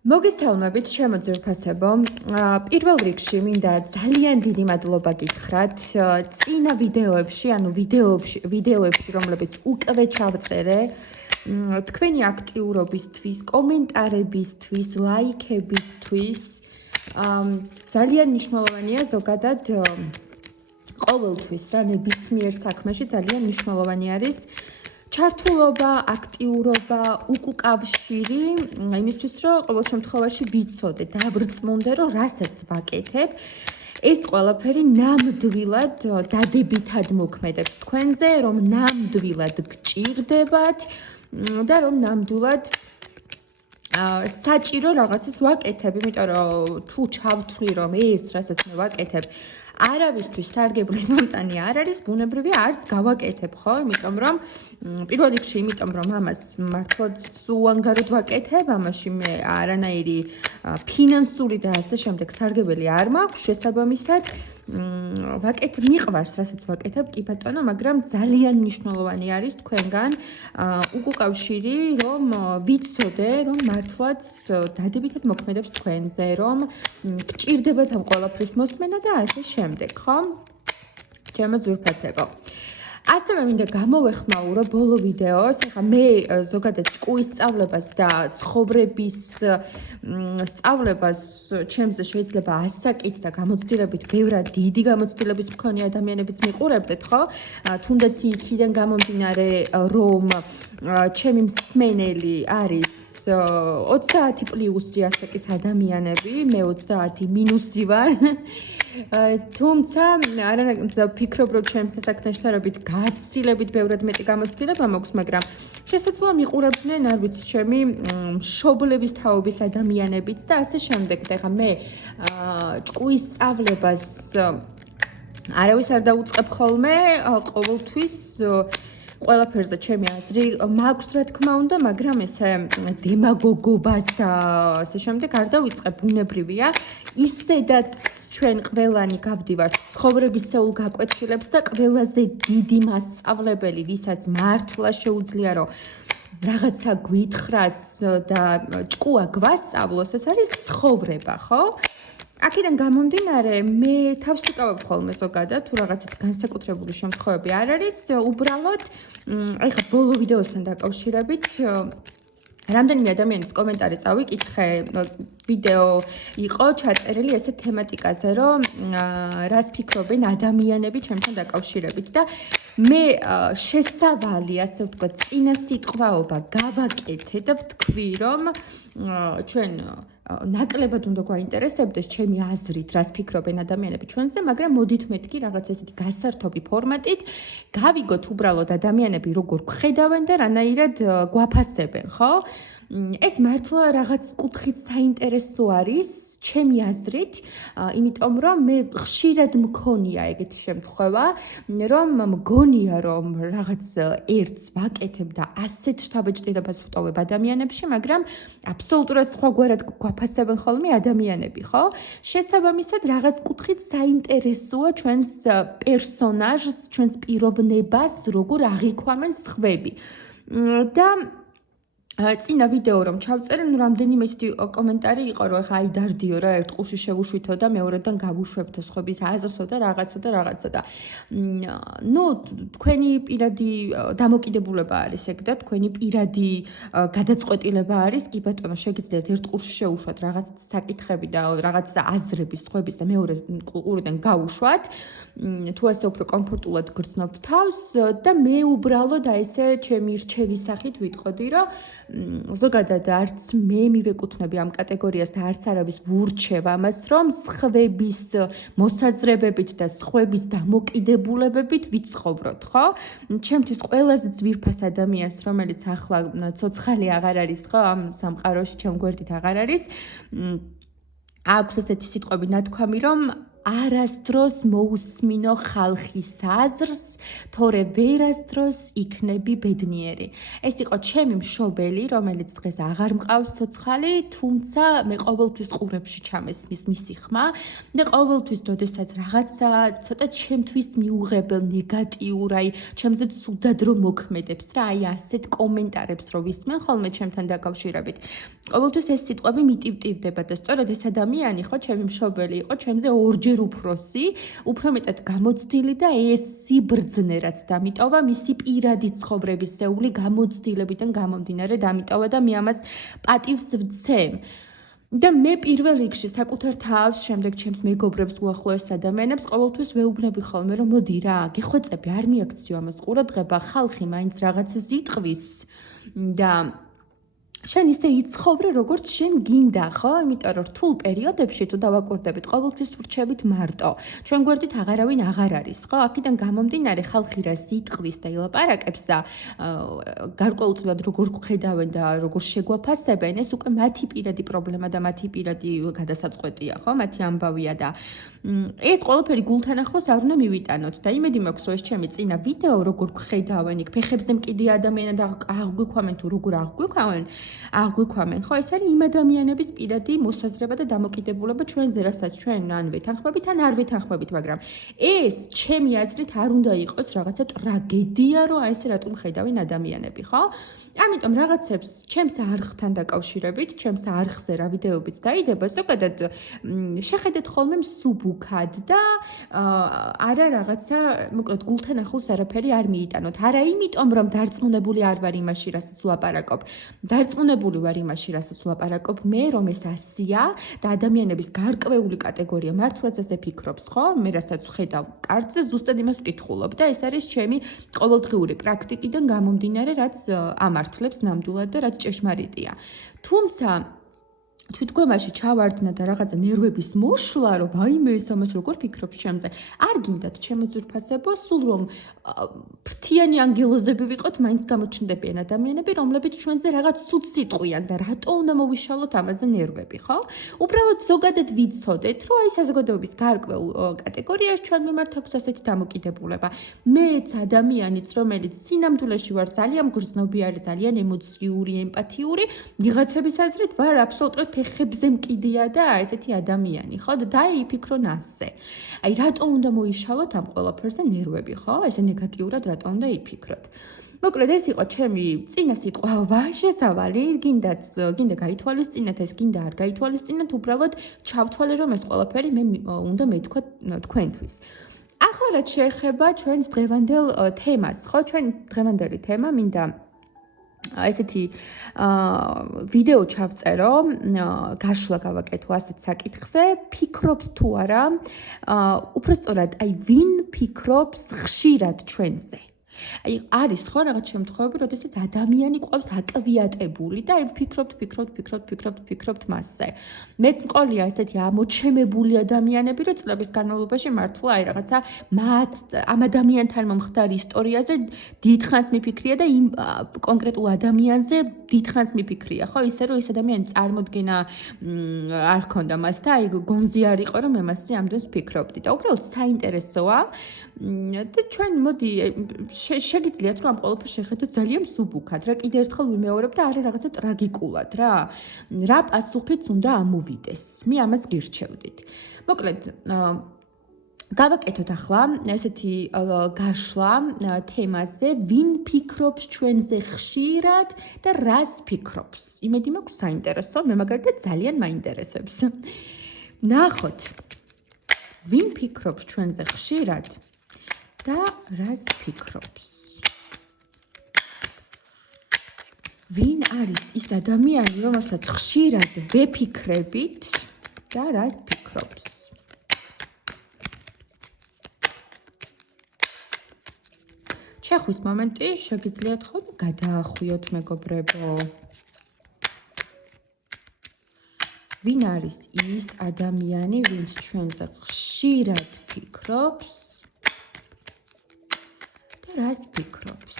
მოგესალმებით, ჩემო ძვირფასებო. პირველ რიგში მინდა ძალიან დიდი მადლობა გითხრათ წინა ვიდეოებში, რომლებიც უკვე ჩავწერე, თქვენი აქტიურობისთვის, კომენტარებისთვის, ლაიქებისთვის. ძალიან მნიშვნელოვანია ზოგადად ყოველთვის რა ნებისმიერ საქმეში ძალიან მნიშვნელოვანი არის ჩართულობა, აქტიურობა, უკუკავშირი, იმისთვის რომ ყოველ შემთხვევაში ვიცოდე, დავრწმუნდე, რომ რასაც ვაკეთებ, ეს ყველაფერი ნამდვილად დადებითად მოქმედებს თქვენზე, რომ ნამდვილად გჭირდებათ და რომ ნამდვილად საჭირო რაღაცას ვაკეთებ, იმიტომ რომ თუ ჩავთვლი რომ ეს რასაც მე ვაკეთებ არავისთვის სარგებლის მომტანი არ არის, ბუნებრივია არც გავაკეთებ, ხო? იმიტომ რომ პირველ რიგში იმიტომ რომ ამას მართლაც უანგაროდ ვაკეთებ, ამაში მე არანაირი ფინანსური და ასე შემდეგ სარგებელი არ მაქვს, შესაბამისად ვაკეთებ, მიყვარს რასაც ვაკეთებ, კი ბატონო, მაგრამ ძალიან მნიშვნელოვანი არის თქვენგან უკუკავშირი, რომ ვიცოდე, რომ მართლაც დადებითად მოქმედებს თქვენზე, რომ გჭირდებათ ამ ყველაფრის მოსმენა და ასე შემდეგ, ხო? ჩემო ძვირფასებო. ასევე მინდა გამოვეხმაურო ბოლო ვიდეოს, ახლა მე ზოგადად ჭკუის სწავლებას და ცხოვრების სწავლებას ჩემზე შეიძლება ასაკით და გამოცდილებით, ბევრად დიდი გამოცდილების მქონე ადამიანებიც მიყურებდეთ, ხო? თუნდაც იქიდან გამომდინარე, რომ ჩემი მსმენელი არის 30 პლუსი ასაკის ადამიანები, მე 30 მინუსი ვარ. თუმცა არა ვფიქრობ, რომ ჩემს სასაქნელშთანობით გაცილებით ბევრად მეტი გამოცდილება მაქვს, მაგრამ შესაძლოა მიყურებდნენ, არ ვიცი, ჩემი მშობლების თაობის ადამიანებიც და ასე შემდეგ. და ეხლა მე ჭკუის სწავლებას არავის არ დაუწყებ ხოლმე, ყოველთვის ყველაფერზე ჩემი აზრი მაქვს, რა თქმა უნდა, მაგრამ ესე დემაგოგობას და ასე შემდეგ არ დავიწყებ, ბუნებრივია. ისედაც ჩვენ ყველანი გავდივართ ცხოვრებისეულ გაკვეთილებს და ყველაზე დიდი მასწავლებელი, ვისაც მართლა შეუძლია, რომ რაღაცა გვითხრას და ჭკუა გვასწავლოს, ეს არის ცხოვრება, ხო? აქედან გამომდინარე, მე თავს ვიკავებ ხოლმე ზოგადად, თუ რაღაცით განსაკუთრებული შემთხვევები არ არის, უბრალოდ ეხლა ბოლო ვიდეოსთან დაკავშირებით რამდენიმე ადამიანის კომენტარი წავიკითხე, ვიდეო იყო ჩაწერილი ესე თემატიკაზე, რომ რას ფიქრობენ ადამიანები ჩემთან დაკავშირებით და მე შესავალი, ასე ვთქვათ, წინა სიტყვაობა გავაკეთე და ვთქვი, რომ ჩვენ ნაკლებად უნდა გვაინტერესებდეს ჩემი აზრით, რას ფიქრობენ ადამიანები ჩვენზე, მაგრამ მოდით მეთქი რაღაც ესეთი გასართობი ფორმატით, გავიგოთ უბრალოდ ადამიანები როგორ გვხედავენ და რანაირად გვაფასებენ, ხო? ეს მართლა რაღაც კუთხით საინტერესო არის, ჩემი აზრით, იმიტომ რომ მე ხშირად მქონია ეგეთი შემთხვევა, რომ მგონია, რომ რაღაც ერთს ვაკეთებ და ასეთ შთაბეჭდილებას ვტოვებ ადამიანებში, მაგრამ აბსოლუტურად სხვაგვარად გვაფასებენ ხოლმე ადამიანები, ხო? შესაბამისად, რაღაც კუთხით საინტერესოა ჩვენს პერსონაჟს, ჩვენს პიროვნებას, როგორ აღიქვამენ სხვები. და წინა ვიდეო რომ ჩავწერე, რამდენიმე ისეთი კომენტარი იყო, რომ ახლა აი დარდიო რა, ერთ ყუში შევუშვითო და მეორედან გავუშვებთო სხვების აზრსო და რაღაცა და თქვენი პირადი დამოკიდებულება არის ეგ და თქვენი პირადი გადაწყვეტილება არის, კი ბატონო, შეგიძლიათ ერთ ყურში შეუშვათ რაღაც საკითხები და რაღაც აზრები სხვების და მეორე ყურიდან გავუშვათ, თუ ასე უფრო კომფორტულად გრძნობთ თავს და მე უბრალოდ აი ესე ჩემი რჩევის სახით ვიტყოდი, რომ ზოგადად არც მე მივეკუთვნები ამ კატეგორიას და არც არავის ვურჩევ ამას, რომ სხვების მოსაზრებებით და სხვების დამოკიდებულებებით ვიცხოვროთ, ხო? ჩემთვის ყველაზე ძვირფას ადამიანს, რომელიც ახლა ცოცხალი აღარ არის, ხო, ამ სამყაროში ჩემ გვერდით აღარ არის, აქვს ესეთი სიტყვები ნათქვამი, რომ არასდროს მოусმინო ხალხის აზრს, თორე ვერასდროს იქნები ბედნიერი. ეს იყო ჩემი მშობელი, რომელიც დღეს აღარ მყავს ცოცხალი, თუმცა მე ყოველთვის ყურებში ჩამესმის მისი ხმა და ყოველთვის, როდესაც რაღაცა ცოტა ჩემთვის მიუღებელ, ნეგატიურ, აი ჩემზე ცუდად რომ მოქმედებს რა, აი ასეთ კომენტარებს რო ვისმენ ხოლმე ჩემთან დაკავშირებით. ყოველთვის ეს სიტყვები მიტივტივდება და სწორედ ეს ადამიანი ხო, ჩემი მშობელი იყო, ჩემზე ორჯერ უფროსი, უფრო მეტად გამოცდილი და ეს სიბრძნე რაც დამიტოვა, მისი პირადი ცხოვრებისეული გამოცდილებიდან გამომდინარე დამიტოვა და მე ამას პატივს ვცემ. და მე პირველ რიგში საკუთარ თავს, შემდეგ ჩემს მეგობრებს, უახლოეს ადამიანებს ყოველთვის ვეუბნები ხოლმე, რომ მოდი რა, გეხვეწები, არ მიაქციო ამას ყურადღება, ხალხი მაინც რაღაცას იტყვის და შენ ისე იცხოვრე, როგორც შენ გინდა, ხო? იმიტომ რომ რთულ პერიოდებში თუ დავაკვირდებით, ყოველთვის ვრჩებით მარტო. ჩვენ გვერდით აღარავინ აღარ არის, ხო? აქედან გამომდინარე, ხალხი რას იტყვის და ილაპარაკებს და გარკვეულწილად როგორ ხედავენ და როგორ შეგვაფასებენ, ეს უკვე მათი პირადი პრობლემა და მათი პირადი გადასაწყვეტია, ხო? მათი ამბავია და ეს ყველაფერი გულთან ახლოს არ უნდა მივიტანოთ და იმედი მაქვს, რომ ეს ჩემი წინა ვიდეო როგორ ხედავენ, იქ ფეხებზე მკიდი ადამიანად აღგვიქვამენ თუ როგორ აღგვიქვამენ, ხო, ეს არის იმ ადამიანების პირადი მოსაზრება და დამოკიდებულება ჩვენზე, რასაც ჩვენ ან ვეთანხმებით, ან არ ვეთანხმებით, მაგრამ ეს ჩემი აზრით არ უნდა იყოს რაღაცა ტრაგედია, რომ აი ესე რატომ ხედავენ ადამიანები, ხო? ამიტომ რაღაცებს ჩემს არხთან დაკავშირებით, ჩემს არხზე რა ვიდეოებიც დაიდება, ზოგადად შეხედეთ ხოლმე მსუბუქად და არა რაღაცა, მოკლედ გულთან ახლოს არაფერი არ მიიტანოთ. არა იმიტომ, რომ დარწმუნებული არ ვარ იმაში, რასაც ვლაპარაკობ. დარწმუნებული ვარ იმაში, რასაც ვლაპარაკობ მე, რომ ეს ასია და ადამიანების გარკვეული კატეგორია მართლაც ასე ფიქრობს, ხო? მე რასაც ვხედავ კარწზე, ზუსტად იმას ვკითხულობ და ეს არის ჩემი ყოველდღიური პრაქტიკიდან გამომდინარე, რაც ამართლებს ნამდვილად და რაც ჭეშმარიტია. თუმცა თვითგვემაში ჩავარდნა და რაღაცა ნერვების მოშლა, რომ ვაიმე ეს ამას როგორ ფიქრობს ჩემზე. არ გინდათ ჩემო ძვირფასებო, სულ რომ ფრთიანი ანგელოზები ვიყოთ, მაინც გამოჩნდებიან ადამიანები, რომლებიც ჩვენზე რაღაც ცუდს იტყვიან და რატო უნდა მოვიშალოთ ამაზე ნერვები, ხო? უბრალოდ ზოგადად ვიცოდეთ, რომ აი საზოგადოების გარკვეულ კატეგორიას ჩვენ მიმართ აქვს ასეთი დამოკიდებულება. მეც ადამიანიც, რომელიც სინამდვილეში ვარ ძალიან მგრძნობიარე, ძალიან ემოციური, ემპათიური, ვიღაცების აზრით ვარ აბსოლუტურად ფეხებზე მკიდია და ესეთი ადამიანი, ხო? და დაიფიქრო ნასზე. აი რატო უნდა მოიშალოთ ამ ყველაფერზე ნერვები, ხო? ესე ნეგატიურად რატო უნდა იფიქროთ. მოკლედ ეს იყო ჩემი წინა სიტყვა შესავალი, გინდა გაითვალისწინეთ ეს, გინდა არ გაითვალისწინეთ, უბრალოდ ჩავთვალე რომ ეს ყველაფერი მე უნდა მეთქვა თქვენთვის. ახლა რაც შეეხება ჩვენს დღევანდელ თემას, ხო? ჩვენ დღევანდელი თემა მინდა ესეთი ვიდეო ჩავწერო, გაშლა გავაკეთო ასეთ საკითხზე, ფიქრობს თუ არა, უпростоრად, აი ვინ ფიქრობს ხშირად ჩვენზე? აი არის ხო რაღაც შემთხვევები, როდესაც ადამიანი ყავს აკვიატებული და აი ფიქრობთ მასზე. მეც მყოლია ესეთი ამოჩემებული ადამიანები, რომ წლების განმავლობაში მართლა აი რაღაცა ამ ადამიანთან მომხდარი ისტორიაზე დიდხანს მიფიქრია და იმ კონკრეტულ ადამიანზე დიდხანს მიფიქრია, ხო? ისე რომ ეს ადამიანი წარმოდგენა არ ქონდა მას და აი გონზე არ იყო, რომ მე მასზე ამდენს ვფიქრობდი და უბრალოდ საინტერესოა და ჩვენ მოდი შეგიძლიათ რომ ამ ყველაფერს შეხედოთ ძალიან მსუბუქად რა, კიდევ ერთხელ ვიმეორებ და არა რაღაცა ტრაგიკულად რა პასუხიც უნდა ამოვიდეს. მე ამას გირჩევდით. მოკლედ გავაკეთოთ ახლა ესეთი გაშლა თემაზე, ვინ ფიქრობს ჩვენზე ხშირად და რას ფიქრობს. იმედი მაქვს საინტერესო, მე მაგალითად ძალიან მაინტერესებს. ნახოთ, ვინ ფიქრობს ჩვენზე ხშირად და რას ფიქრობს. ვინ არის ის ადამიანი, რომელსაც ხშირად ვეფიქრებით და რას ფიქრობს. შეხვის მომენტი შეგიძლიათ ხოლმე გადაახვიოთ მეგობრებო. ვინ არის ის ადამიანი, ვინც ჩვენზე ხშირად ფიქრობს და რას ფიქრობს.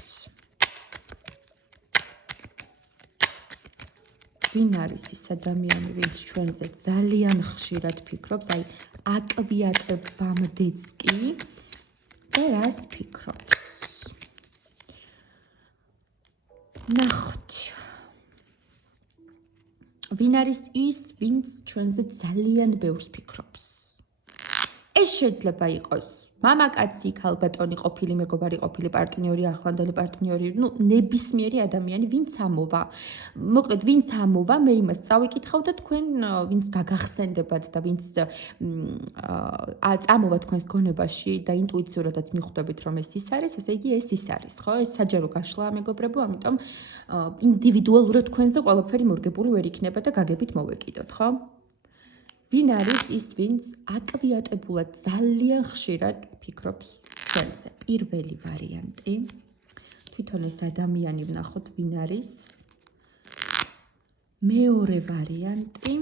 ვინ არის ის ადამიანი, ვინც ჩვენზე ძალიან ხშირად ფიქრობს, აი აკვიატებამდეც კი და რას ფიქრობს? ნახოთ. ვინ არის ის, ვინც ჩვენზე ძალიან ბევრს ფიქრობს? ეს შეიძლება იყოს მამაკაცი, ქალბატონი, ყოფილი მეგობარი, ყოფილი პარტნიორი, ახლანდელი პარტნიორი, ნებისმიერი ადამიანი, ვინც ამოვა. მოკლედ, ვინც ამოვა, მე იმას წავიკითხავ და თქვენ ვინც გაგახსენდებათ და ვინც წამოვა თქვენს გონებაში და ინტუიციურადაც მიხვდებით, რომ ეს ის არის, ესე იგი ეს ის არის, ხო? ეს საჯარო გაშლაა მეგობრებო, ამიტომ ინდივიდუალურად თქვენზე ყველაფერი მორგებული ვერ იქნება და გაგებით მოვეკიდოთ, ხო? ვინ არის ის, ვინც აკვიატებულად ძალიან ხშირად ფიქრობს ჩვენზე? პირველი ვარიანტი. თვითონ ეს ადამიანი ვნახოთ, ვინ არის. მეორე ვარიანტი.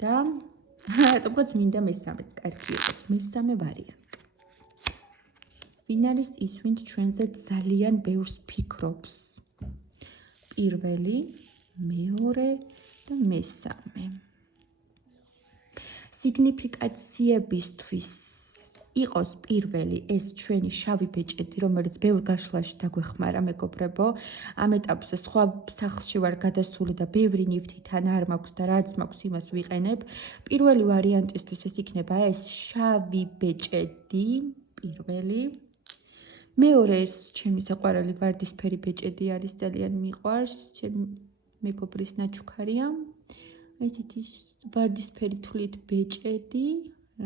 და რატომღაც მინდა მესამეც კარგი იყოს. მესამე ვარიანტი. ვინ არის ის, ვინც ჩვენზე ძალიან ბევრს ფიქრობს? პირველი, მეორე და მესამე. სიგნიფიკაციებისთვის იყოს პირველი ეს ჩვენი შავი ბეჭედი, რომელიც ბევრ გაშლაში დაგვეხმარა მეგობრებო. ამ ეტაპზე სხვა სახლში ვარ გადასული და ბევრი ნივთი თან არ მაქვს და რაც მაქვს იმას ვიყენებ. პირველი ვარიანტისთვის ეს იქნება ეს შავი ბეჭედი, პირველი. მეორე ეს ჩემი საყვარელი ვარდისფერი ბეჭედი არის, ძალიან მიყვარს, ჩემი მეგობრის ნაჩუქარია. ესეთი ვარდისფერი თვლით ბეჭედი,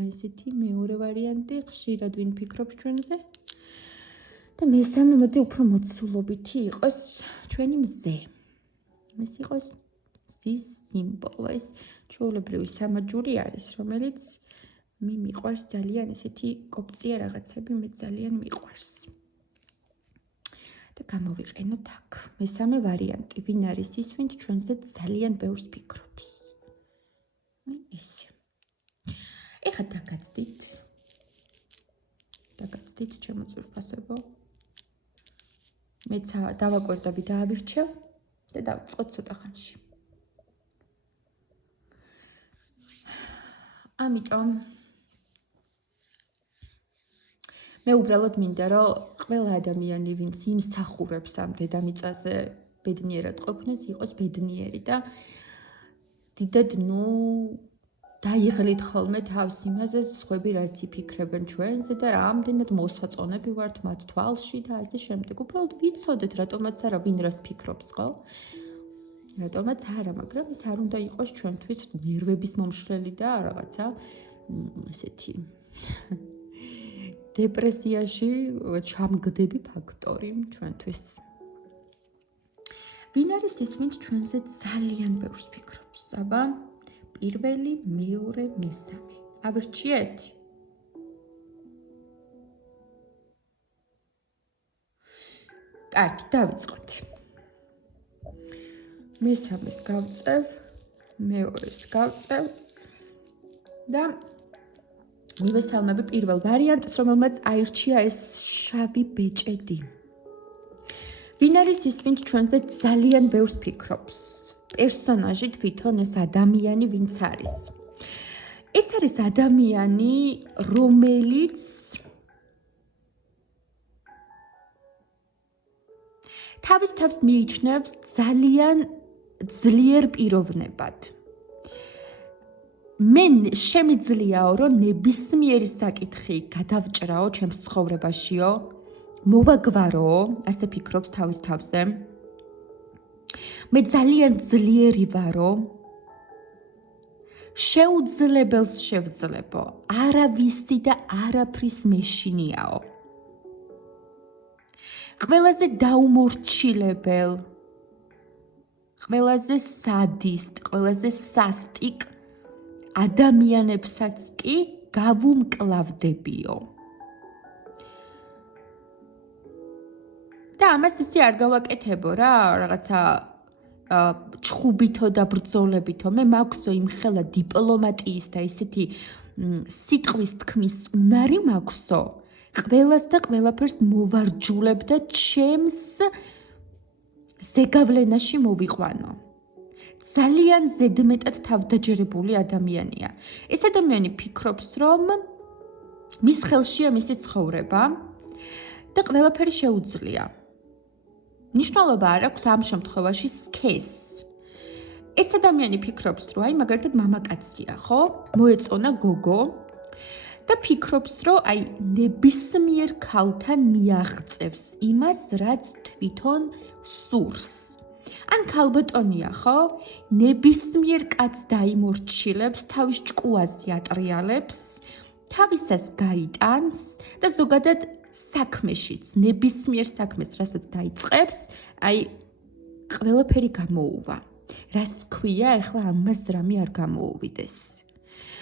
ესეთი მეორე ვარიანტი, ხშირად ვინ ფიქრობს ჩვენზე. და მესამე, მოდი უფრო მოცულობითი იყოს ჩვენი მზე. ეს იყოს მზის სიმბოლო, ეს ჩვეულებრივი სამაჯური არის, რომელიც მე მიყვარს ძალიან, ესეთი კოპწია რაღაცები მე ძალიან მიყვარს. და გამოვიყენოთ აქ. მესამე ვარიანტი, ვინ არის ის, ვინც ჩვენზე ძალიან ბევრს ფიქრობს? ესე. ეხლა დაგაცდით. დაგაცდით ჩემო ძვირფასებო. მეც დავაკვირდები დაავირჩევ და დავწყოთ ცოტა ხანში. ამიტომ მე უბრალოდ მინდა, რომ ყველა ადამიანი, ვინც იმსახურებს ამ დედამიწაზე ბედნიერად ყოფნას, იყოს ბედნიერი და დიდად დაიღლით ხოლმე თავს იმაზე, სხვები რაც იფიქრებენ ჩვენზე და რამდენად მოსაწონები ვართ მათ თვალში და ასე შემდეგ. უბრალოდ ვიცოდეთ, რატომაც არა, ვინ რას ფიქრობს, ხო? რატომაც არა, მაგრამ ეს არ უნდა იყოს ჩვენთვის ნერვების მომშლელი და რაღაცა ესეთი დეპრესიაში ჩამგდები ფაქტორი ჩვენთვის. ვინ არის ის, ვინც ჩვენზე ძალიან ბევრს ფიქრობს? აბა, პირველი, მეორე, მესამე. ავირჩიეთ? კარგი, დავიწყოთ. მესამეს გავწევ, მეორეს გავწევ და მივესალმები პირველ ვარიანტს, რომელმაც აირჩია ეს შავი ბეჭედი. ვინ არის ის, ვინც ჩვენზე ძალიან ბევრს ფიქრობს? პერსონაჟი თვითონ ეს ადამიანი ვინც არის? ეს არის ადამიანი, რომელიც თავის თავს მიიჩნევს ძალიან ძლიერ პიროვნებად. მე შემიძლიაო, რომ ნებისმიერი საკითხი გადავჭრაო ჩემს ცხოვრებაშიო, მოვაგვარო, ასე ფიქრობს თავის თავზე. მე ძალიან ძლიერი ვარო, შეუძლებელს შევძლებო, არავისი და არაფრის მეშინიაო. ყველაზე დაუმორჩილებელ, ყველაზე სადისტ, ყველაზე სასტიკ ადამიანებსაც კი გავუმკლავდებიო. და ამას ისე არ გავაკეთებო რა, რაღაცა ჩხუბითო და ბრძოლებითო. მე მაქვსო იმხელა დიპლომატიის და ისეთი სიტყვის თქმის უნარი მაქვსო. ყველას და ყველაფერს მოვარჯულებ და ჩემს ზეგავლენაში მოვიყვანო. ძალიან ზედმეტად თავდაჯერებული ადამიანია. ეს ადამიანი ფიქრობს, რომ მის ხელშია მისი ცხოვრება და ყველაფერი შეუძლია. ნიშნულობა არ აქვს ამ შემთხვევაში სქესს. ეს ადამიანი ფიქრობს, რომ აი მაგალითად მამაკაცია, ხო? მოეწონა გოგო და ფიქრობს, რომ აი ნებისმიერ ქალთან მიაღწევს იმას, რაც თვითონ სურს. ან ქალბატონია, ხო? ნებისმიერ კაცს დაიმორჩილებს, თავის ჭკუაზე ატრიალებს, თავისას გაიტანს და ზოგადად საქმეშიც, ნებისმიერ საქმეს, რასაც დაიწყებს, აი ყველაფერი გამოუვა. რას ქვია, ეხლა ამას რამე არ გამოუვიდეს.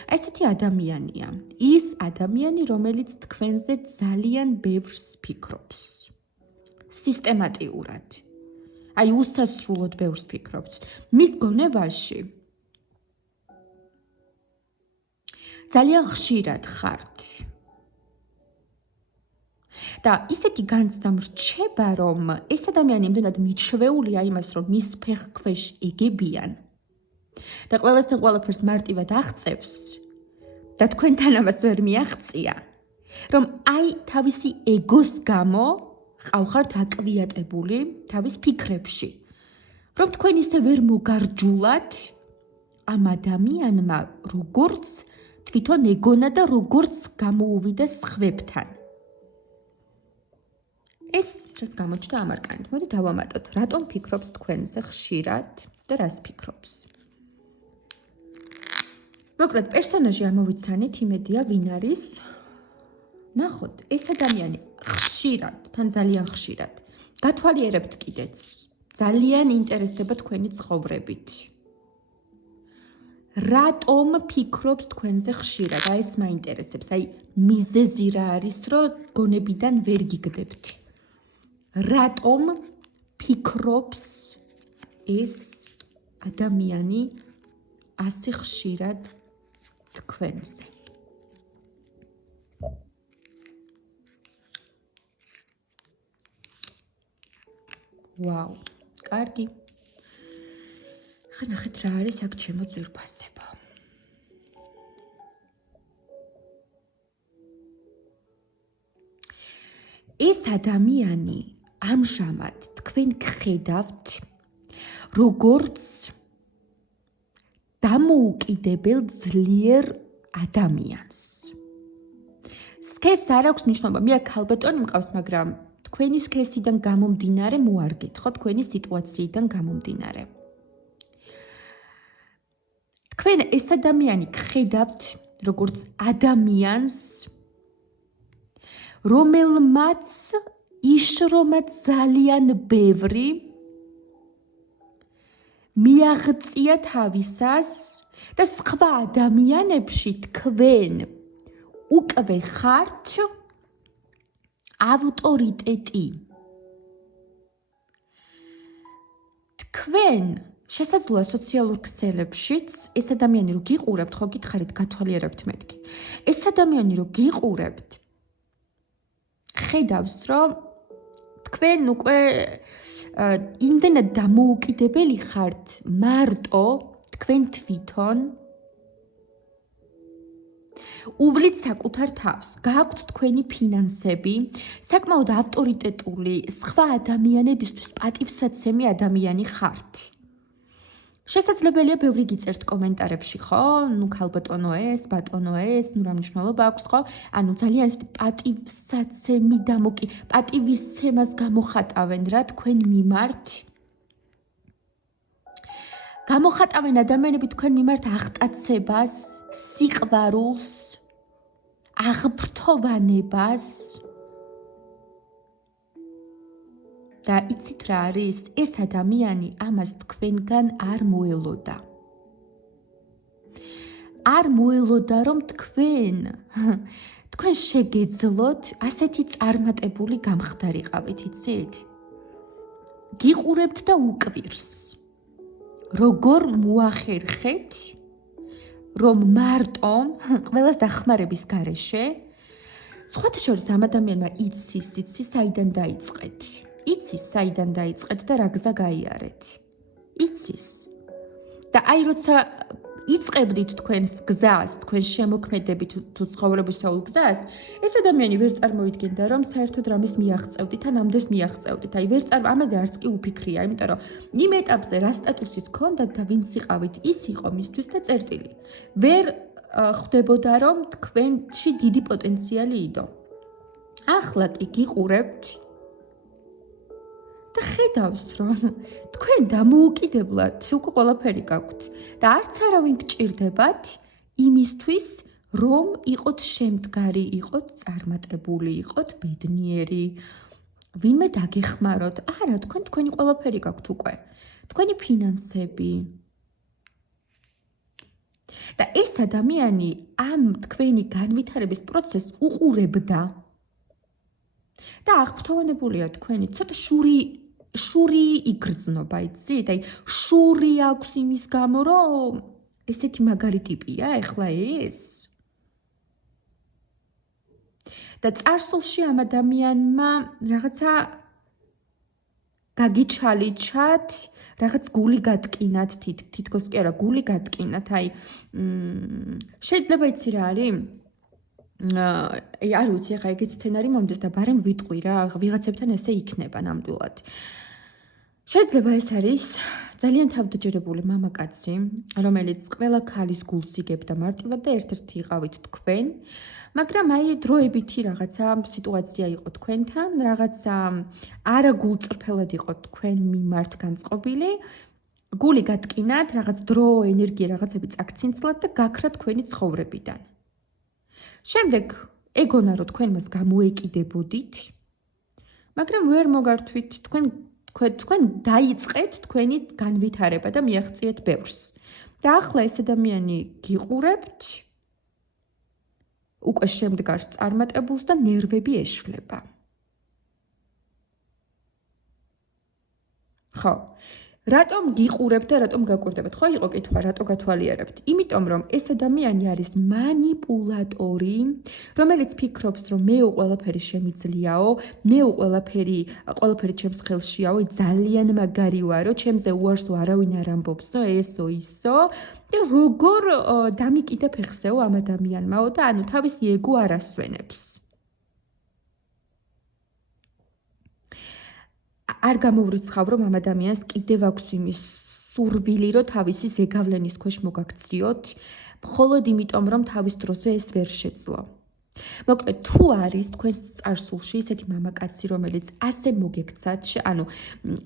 ესეთი ადამიანია. ის ადამიანი, რომელიც თქვენზე ძალიან ბევრს ფიქრობს. სისტემატიურად. აი უსასრულოდ ბევრს ფიქრობს. მის გონებაში ძალიან ხშირად ხართ. და ისეთი განცდა მრჩება, რომ ეს ადამიანი იმდენად მიჩვეულია იმას, რომ მის ფეხქვეშ ეგებიან და ყველასთან ყველაფერს მარტივად აღწევს და თქვენთან ამას ვერ მიაღწია, რომ აი თავისი ეგოს გამო ყავხართ აკვიატებული თავის ფიქრებში, რომ თქვენ ისე ვერ მოგარჯულად ამ ადამიანმა როგორც თვითონ ეგონა და როგორც გამოუვიდა სხვებთან. ეს რაც გამოჩნდა ამ არკანით, მოდი დავამატოთ, რატომ ფიქრობს თქვენზე ხშირად და რას ფიქრობს. მოკლედ, პერსონაჟი ამოვიცანით, იმედია ვინ არის. ნახოთ, ეს ადამიანი ხშირად, თან ძალიან ხშირად, გათვალიერებთ კიდეც, ძალიან ინტერესდება თქვენი ცხოვრებით. რატომ ფიქრობს თქვენზე ხშირად? აი ეს მაინტერესებს, აი მიზეზი რა არის, რომ გონებიდან ვერ გიგდებთ. რატომ ფიქრობს ეს ადამიანი ასე ხშირად თქვენზე? ვაუ, კარგი. ხა ნახეთ რა არის აქ ჩემო ძვირფასებო. ეს ადამიანი ამჟამად თქვენ გხედავთ როგორც დამოუკიდებელ ძლიერ ადამიანს. სქესს არ აქვს ნიშნულობა, მე აქ ქალბატონი მყავს, მაგრამ თქვენი სქესიდან გამომდინარე მოარგეთ, ხო, თქვენი სიტუაციიდან გამომდინარე. თქვენ ეს ადამიანი გხედავთ როგორც ადამიანს, რომელმაც იშრომა ძალიან ბევრი მიაღწია თავისას და სხვა ადამიანებში თქვენ უკვე ხართ ავტორიტეტი. თქვენ შესაძლოა სოციალურ ქსელებშიც ეს ადამიანი რო გიყურებთ, ხო გითხარით, გათვალიერებთ მეთქი. ეს ადამიანი რო გიყურებთ, ხედავს, რომ თქვენ უკვე იმდენად დამოუკიდებელი ხართ მარტო თქვენ თვითონ უვლით საკუთარ თავს, გააქვთ თქვენი ფინანსები, საკმაოდ ავტორიტეტული, სხვა ადამიანებისთვის პატივსაცემი ადამიანი ხართ. შესაძლებელია ბევრი გიწერთ კომენტარებში, ხო? ნუ ქალბატონო ეს, ბატონო ეს, ნუ რა მნიშვნელობა აქვს, ხო? ანუ ძალიან პატივსაცემი პატივისცემას გამოხატავენ რა თქვენ მიმართ. გამოხატავენ ადამიანები თქვენ მიმართ აღტაცებას, სიყვარულს, აღფრთოვანებას. და იცით რა არის? ეს ადამიანი ამას თქვენგან არ მოელოდა. არ მოელოდა, რომ თქვენ შეგეძლოთ ასეთი წარმატებული გამხდარიყავით, იცით? გიყურებთ და უკვირს. როგორ მოახერხეთ, რომ მარტო ყველას დახმარების გარეშე, სხვათა შორის ამ ადამიანმა იცის, საიდან დაიწყეთ. იცის საიდან დაიწყეთ და რა გზა გაიარეთ. იცის. და აი როცა იწყებდით თქვენს გზას, თქვენ შემოქმედებით თუ ცხოვრებისეულ გზას, ეს ადამიანი ვერ წარმოიდგენდა, რომ საერთოდ რამეს მიაღწევდით ან ამდენს მიაღწევდით. აი ამაზე არც კი უფიქრია, იმიტომ რომ იმ ეტაპზე რა სტატუსიც ჰქონდათ და ვინც იყავით, ის იყო მისთვის და წერტილი. ვერ ხვდებოდა, რომ თქვენში დიდი პოტენციალი იდო. ახლა კი გიყურებთ და ხედავს, რომ თქვენ დამოუკიდებლად უკვე ყველაფერი გაქვთ და არც არავინ გჭირდებათ იმისთვის, რომ იყოთ შემდგარი, იყოთ წარმატებული, იყოთ ბედნიერი, ვინმე დაგეხმაროთ. არა, თქვენი ყველაფერი გაქვთ უკვე. თქვენი ფინანსები. და ეს ადამიანი ამ თქვენი განვითარების პროცესს უყურებდა. და აღფრთოვანებულია თქვენი ცოტა შური იგრძნობა, იცით? აი შური აქვს იმის გამო, რომ ესეთი მაგარი ტიპია ეხლა ეს. და წარსულში ამ ადამიანმა რაღაცა გაგიჩალიჩათ, რაღაც გული გატკინათ, თითქოს კი არა, გული გატკინათ, აი შეიძლება იცი რა არის? არ ვიცი, ახლა ეგეც სცენარი მომდის და ბარემ ვიტყვი რა, ვიღაცებთან ესე იქნება ნამდვილად. შეიძლება ეს არის ძალიან თავდაჯერებული მამაკაცი, რომელიც ყველა ქალის გულს იგებდა მარტივად და ერთ-ერთი იყავით თქვენ, მაგრამ აი დროებითი რაღაცა სიტუაცია იყო თქვენთან, რაღაცა არა გულწრფელად იყო თქვენ მიმართ განწყობილი, გული გატკინათ, რაღაც დრო, ენერგია, რაღაცები წაქცინცლად და გაქრა თქვენი ცხოვრებიდან. შემდეგ ეგონა რომ თქვენ მას გამოეკიდებოდით, მაგრამ ვერ მოგართვით, თქვენ დაიწყეთ თქვენი განვითარება და მიაღწიეთ ბევრს. და ახლა ეს ადამიანი გიყურებთ, უკვე შემდგარს წარმატებულს და ნერვები ეშლება. ხო. რატომ გიყურებთ და რატომ გაკვირდებათ? ხო, იყო კითხვა, რატო გათვალიერებთ? იმიტომ რომ ეს ადამიანი არის მანიპულატორი, რომელიც ფიქრობს, რომ მე ყველაფერი შემიძლიაო, მე ყველაფერი ჩემს ხელშიაო, ძალიან მაგარი ვარო, ჩემზე უარსო არავინ არ ამბობსო, ესო, ისო. და როგორ დამიკიდე ფეხზეო ამ ადამიანმაო და ანუ თავისი ეგო არ ასვენებს. არ გამოვრიცხავ, რომ ამ ადამიანს კიდევ აქვს იმის სურვილი, რომ თავისი ზეგავლენის ქვეშ მოგაქციოთ, მხოლოდ იმიტომ, რომ თავის დროზე ეს ვერ შეძლო. მოკლედ, თუ არის თქვენს წარსულში ისეთი მამაკაცი, რომელიც ასე მოგექცათ, ანუ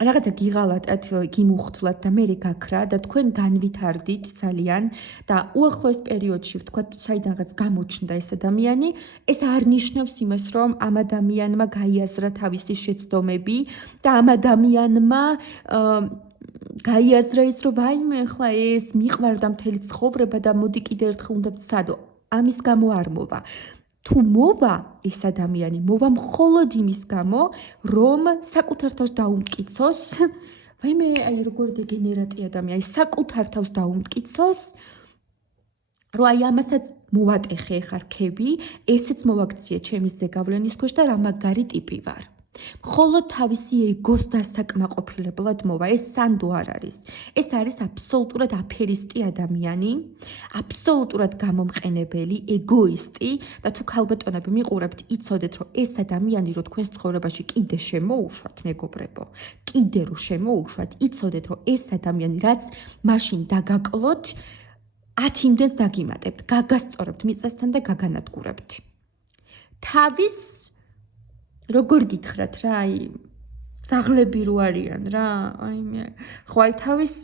რაღაცა გიღალატათ, გიმუხთლათ და მე გაქრა და თქვენ განვითარდით ძალიან და უახლოეს პერიოდში ვთქვათ, საიდანღაც გამოჩნდა ეს ადამიანი, ეს არ ნიშნავს იმას, რომ ამ ადამიანმა გაიაზრა თავისი შეცდომები და ამ ადამიანმა გაიაზრა ის, რომ ვაიმე, ახლა ეს მიყვარდა მთელი ცხოვრება და მოდი კიდევ ერთხელ უნდა ვცადო. ამის გამო არ მოვა. თუ მოვა ეს ადამიანი, მოვა მხოლოდ იმის გამო, რომ საკუთარ თავს დაუმტკიცოს, ვაიმე, აი როგორ დეგენერატი ადამიანი, საკუთარ თავს დაუმტკიცოს, რომ აი ამასაც მოვატეხე ხარქები, ესეც მოვაქციე ჩემი ზეგავლენის ქვეშ და რა მაგარი ტიპი ვარ. მხოლოდ თავისი ეგოს დასაკმაყოფილებლად მოვა, ეს სანდო არ არის. ეს არის აბსოლუტურად აფერისტი ადამიანი, აბსოლუტურად გამომყენებელი, ეგოისტი და თუ ქალბატონები მიყურებთ, იცოდეთ, რომ ეს ადამიანი რო თქვენს ცხოვრებაში კიდე შემოუშვათ, მეგობრებო, კიდე რო შემოუშვათ, იცოდეთ, რომ ეს ადამიანი რაც მაშინ დაგაკლოთ, 10 იმდენს დაგიმატებთ, გაგასწორებთ მიწასთან და გაგანადგურებთ. თავის როგორ გითხრათ რა, აი ზაღლები რო არიან რა, აი მე ხო აი თავის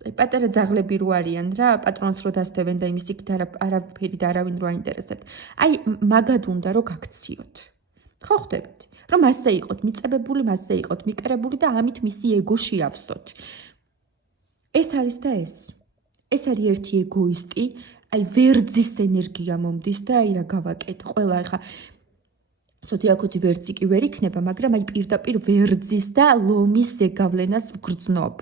აი პატარა ზაღლები რო არიან რა, პატრონს რო დასდევენ და იმის იქით არაფერი და არავინ რო აინტერესებთ. აი მაგად უნდა რომ გაქციოთ. ხო ხვდებით, რომ ასე იყოთ მიწებებული, მასზე იყოთ მიკრებული და ამით მისი ეგო შეავსოთ. ეს არის და ეს არის ერთი ეგოისტი, აი ვერძის ენერგია მომდის და აი რა გავაკეთე, ყველა ახლა სოთიაკოთი ვერძი კი ვერ იქნება, მაგრამ აი პირდაპირ ვერძის და ლომის ზეგავლენას ვგრძნობ.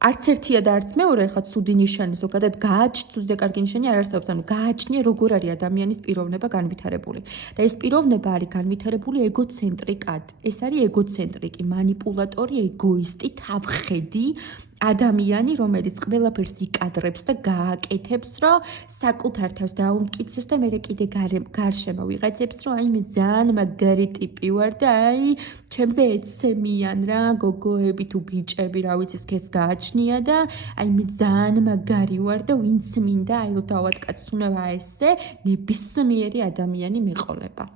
არც ერთია და არც მეორე, ხა ცუდი ნიშანი ზოგადად ცუდი და კარგი ნიშანი არ არსებობს. ანუ გააჩნია როგორ არის ადამიანის პიროვნება განვითარებული. და ეს პიროვნება არის განვითარებული ეგოცენტრიკად. ეს არის ეგოცენტრიკი, манипуляტორი, ეგოისტი, თავხედი ადამიანი, რომელიც ყველაფერს იკადრებს და გააკეთებს, რომ საკუთარ თავს დაუმტკიცოს და მერე კიდე გარშემო ვიღაცებს, რომ აი მე ძალიან მაგარი ტიპი ვარ და აი ჩემზე ეცემიან რა, გოგოები თუ ბიჭები, რა ვიცი, ეს გააჩნია და აი მე ძალიან მაგარი ვარ და ვინც მინდა, აი რომ დავატკაცუნება ესე, ნებისმიერი ადამიანი მეყოლება.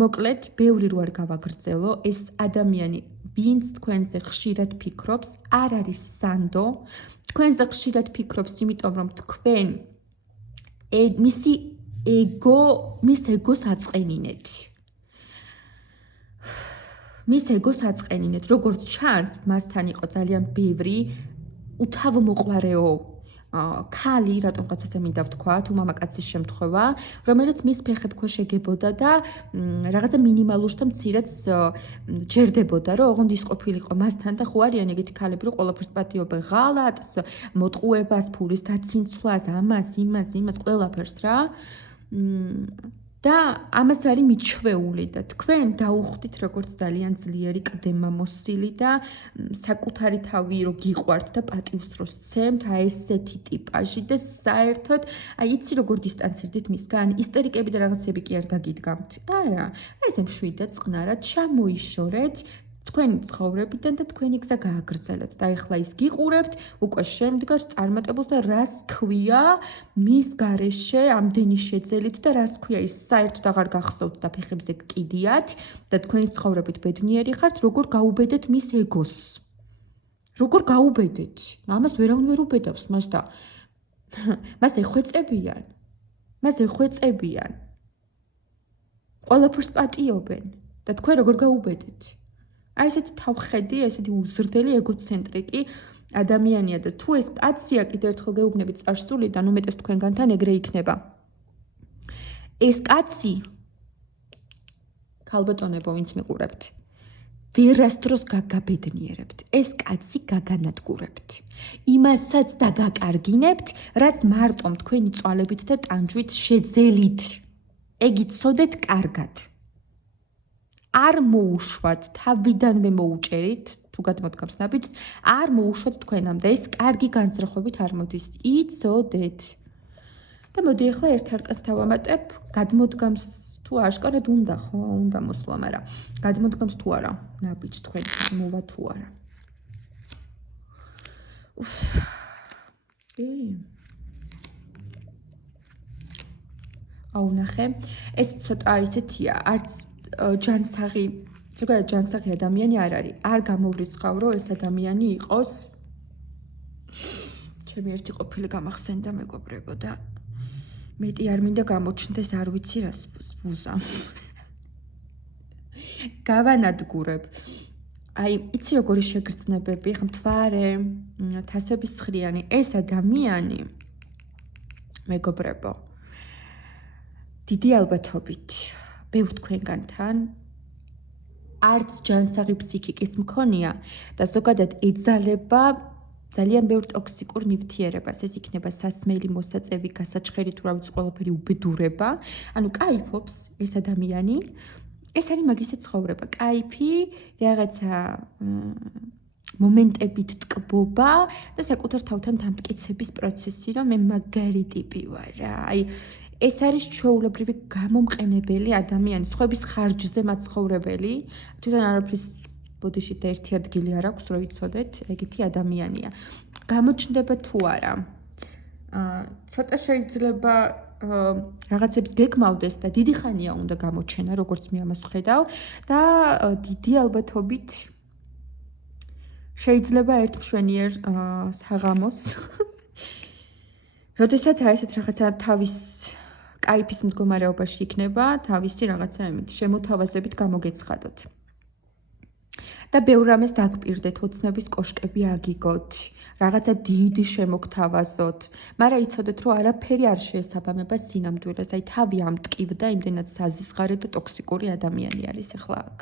მოკლედ, ბევრი რო არ გავაგრძელო, ეს ადამიანი ვინც თქვენზე ხშირად ფიქრობს, არ არის სანდო. თქვენზე ხშირად ფიქრობს, იმიტომ რომ თქვენ მის ეგოს აწყენინეთ. მის ეგოს აწყენინეთ, როგორც ჩანს, მასთან იყო ძალიან ბევრი უთავმოყვარეო ქალი, რატომღაც ასე მინდა ვთქვა, თუ მამაკაცის შემთხვევა, რომელიც მის ფეხებქვეშ ეგებოდა და რაღაცა მინიმალურს და მცირეც ჯერდებოდა, რომ ოღონდ ის ყოფილიყო მასთან და ხო არიან ეგეთი ქალები, რომ ყველაფერს პატიობენ ღალატს, მოტყუებას, ფულის დაცინცვლას, იმას, ყველაფერს რა. და ამას არის მიჩვეული და თქვენ დაუხვდით როგორც ძალიან ძლიერი კლდემამოსილი და საკუთარი თავი რო გიყვართ და პატივს რო სცემთ, აი ესეთი ტიპაჟი და საერთოდ აი იცი როგორ დისტანცირდით მისგან, ისტერიკები და რაღაცები კი არ დაგიდგამთ. არა, ესე მშვიდად წყნარად ჩამოიშორეთ თქვენი ცხოვრებიდან და თქვენი გზა გააგრძელეთ და ეხლა ის გიყურებთ უკვე შემდგარს წარმატებულს და რას ქვია მის გარეშე ამდენი შეძელით და რას ქვია ის საერთოდ აღარ გახსოვთ და ფეხებზე გკიდიათ და თქვენი ცხოვრებით ბედნიერი ხართ, როგორ გაუბედეთ მის ეგოს. როგორ გაუბედეთ? ამას ვერავინ ვერ უბედავს მას და მას ეხვეწებიან. ყველაფერს პატიობენ და თქვენ როგორ გაუბედეთ? აი ესეთი თავხედი, ესეთი უზრდელი ეგოცენტრიკი ადამიანია და თუ ეს კაცია კიდევ ერთხელ გეუბნებით წარსულიდან, უმეტეს თქვენგანთან ეგრე იქნება. ეს კაცი ქალბატონებო, ვინც მიყურებთ, ვერასდროს გაგაბედნიერებთ. ეს კაცი გაგანადგურებთ. იმასაც დაგაკარგინებთ, რაც მარტომ თქვენი წვალებით და ტანჯვით შეძელით. ეგ იცოდეთ კარგად. არ მოუშვათ, თავიდანვე მოუჭერით, თუ გადმოდგამს ნაბიჯს, არ მოუშვათ თქვენამდე, ეს კარგი განზრახვებით არ მოდის, იცოდეთ. და მოდი ახლა ერთ არკას დავამატებ, გადმოდგამს თუ აშკარად უნდა, ხო, უნდა მოსვლა, მაგრამ გადმოდგამს თუ არა, ნაბიჯ თქვენ მოვა თუ არა. აუ ნახე, ეს ცოტა ისეთია, არც ჯანსაღი, ზოგადად ჯანსაღი ადამიანი არ არის. არ გამოვრიცხავ, რომ ეს ადამიანი იყოს. ჩემი ერთი ყოფილი გამახსენდა მეგობრებო და მეტი არ მინდა გამოჩნდეს, არ ვიცი რას ვუზამ. გავანადგურებ. აი, იცი როგორი შეგრძნებები, ხა მთვარე, თასების ცხრიანი, ეს ადამიანი მეგობრებო. დიდი ალბათობით ბევრ თქვენგანთან არც ჯანსაღი ფსიქიკის მქონია და ზოგადად ეძალება ძალიან ბევრ ტოქსიკურ ნივთიერებას. ეს იქნება სასმელი, მოსაწევი, გასაჩხერი თუ რა ვიცი ყველაფერი უბედურება. ანუ кайფობს ეს ადამიანი. ეს არის მაგისი ცხოვრება. кайფი, რაღაცა მომენტებით ტკბობა და საკუთარ თავთან დამტკიცების პროცესი, რომ მე მაგარი ტიპი ვარ რა. აი ეს არის ჩვეულებრივი გამომყენებელი ადამიანი, სხვების ხარჯზე მაცხოვრებელი, თვითონ არაფრის ბოდიში და ერთი ადგილი არ აქვს, რომ იცოდეთ, ეგეთი ადამიანია. გამოჩნდება თუ არა? ცოტა შეიძლება რაღაცებს გეკმავდეს და დიდი ხანია უნდა გამოჩენა, როგორც მე ამას ვხედავ და დიდი ალბათობით შეიძლება ერთ მშვენიერ საღამოს როდესაც ესეთ რაღაცა თავის кайფის მდგომარეობაში იქნება, თავისი რაღაცა იმით შემოთავაზებით გამოგეცხადოთ. და ბევრ რამეს დაგპირდეთ, ოცნების კოშკები აგიგოთ, რაღაცა დიდი შემოგთავაზოთ, მაგრამ იცოდეთ, რომ არაფერი არ შეესაბამება სინამდვილეს, აი თავი ამტკივდა, იმდენად საზისხარე და ტოქსიკური ადამიანი არის ახლა აქ.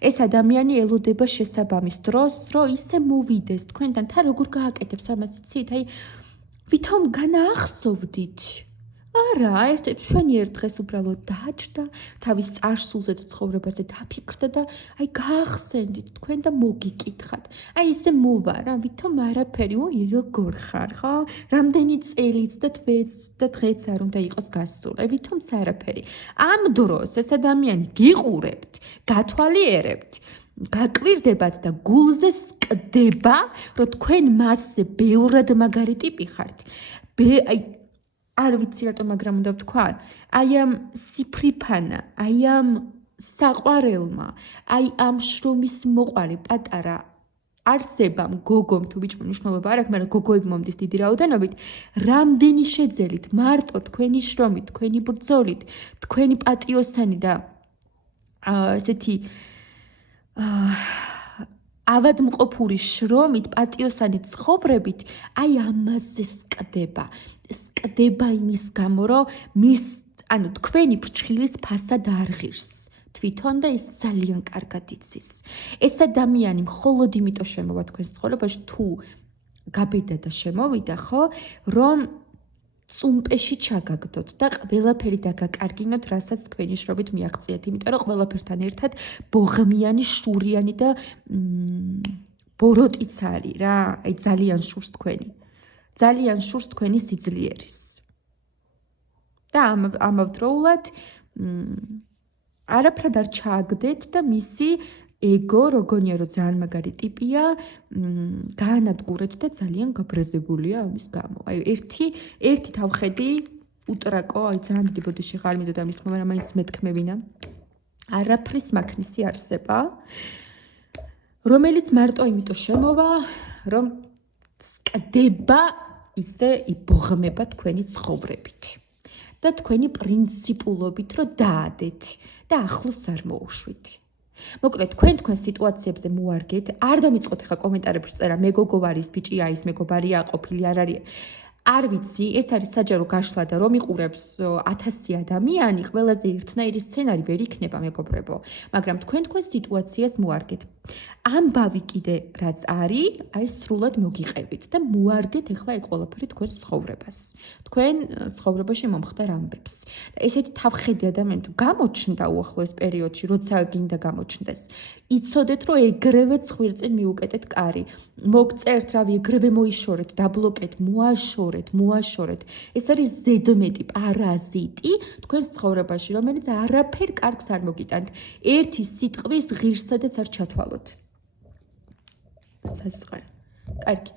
ეს ადამიანი ელოდება შესაბამის დროს, რომ ისე მოვიდეს თქვენთან, თან როგორ გააკეთებს ამას იცით? აი ვითომ განაახსოვდით? არა, ჩვენი ერთ დღეს უბრალოდ დააჭდა, თავის წარსულზე და ცხოვრებაზე დაფიქრდა და აი გაახსენდით თქვენ და მოგიკითხათ. აი ისე მოვა რა, ვითომ არაფერი, ой, როგორ ხარ, ხო? რამდენი წელიც და თვეც და დღეც არ უნდა იყოს გასული, ვითომც არაფერი. ამ დროს ეს ადამიანი გიყურებთ, გათვალიერებთ, გაკვირდებათ და გულზე სკდება, რომ თქვენ მასზე ბევრად მაგარი ტიპი ხართ. აი არ ვიცი რატომ მაგრამ უნდა ვთქვა, აი ამ სიფრიფანა, აი ამ საყვარელმა, აი ამ შრომის მოყვარე პატარა არსებამ, გოგომ თუ ბიჭმა მნიშვნელობა არ აქვს, მაგრამ გოგოები მომდის დიდი რაოდენობით, რამდენი შეძელით, მარტო თქვენი შრომით, თქვენი ბრძოლით, თქვენი პატიოსანი და ესეთი ავადმყოფური შრომით, პატიოსანი ცხოვრებით, აი ამაზე სკდება იმის გამო, რომ ანუ თქვენი ფრჩხილის ფასად არ ღირს თვითონ და ის ძალიან კარგად იცის. ეს ადამიანი მხოლოდ იმიტომ შემოვა თქვენს ცხოვრებაში, თუ გაბედა და შემოვიდა, ხო, რომ წუმპეში ჩაგაგდოთ და ყველაფერი დაგაკარგინოთ, რასაც თქვენი შრომით მიაღწიეთ, იმიტომ რომ ყველაფერთან ერთად ბოღმიანი, შურიანი და ბოროტიც არის რა, აი ძალიან შურს თქვენი. ძალიან შურს თქვენი სიძლიერის. და ამავდროულად არაფრად არ ჩააგდეთ და მისი ეგო, როგორია რომ ძალიან მაგარი ტიპია, გაანადგურეთ და ძალიან გაბრაზებულია ამის გამო. აი ერთი თავხედი უტრაკო, აი ძალიან დიდი ბოდიში ხარ მიდოდა ამის თქმა, მაგრამ მაინც მეთქმევინა. არაფრის მაქნისი არსება, რომელიც მარტო იმიტომ შემოვა, რომ სკდება ისე იბოღმება თქვენი ცხოვრებით და თქვენი პრინციპულობით რომ დაადეთ და ახლოს არ მოუშვით. მოკლედ, თქვენ სიტუაციებზე მოარგეთ, არ დამიწყოთ ხა კომენტარებში წერა, მე გოგო ვარ, ის ბიჭია, ის მეგობარია, ყოფილი არ არის. არ ვიცი, ეს არის საჯარო გაშლა და რომ იყურებს 1000 ადამიანი, ყველაზე ერთნაირი სცენარი ვერ იქნება მეგობრებო, მაგრამ თქვენ სიტუაციას მოარგეთ. ამბავი კიდე რაც არის, აი სრულად მოგიყევით და მოარგეთ ახლა ეგ ყველაფერი თქვენს ცხოვრებას. თქვენ ცხოვრებაში მომხდარ ამბებს. და ესეთი თავხედი ადამიანი თუ გამოჩნდა უახლოეს პერიოდში, როცა გინდა გამოჩნდეს, იცოდეთ რომ ეგრევე ცხვირწინ მიუკეტეთ კარი. მოგწერთ, რავი, ეგრევე მოიშორეთ, დაბლოკეთ, მოაშორეთ. ეს არის ზედმეტი პარაზიტი თქვენს ცხოვრებაში, რომელიც არაფერ კარგს არ მოგიტანთ. ერთი სიტყვის ღირსადაც არ ჩათვალოთ. საწყარი. კარგი,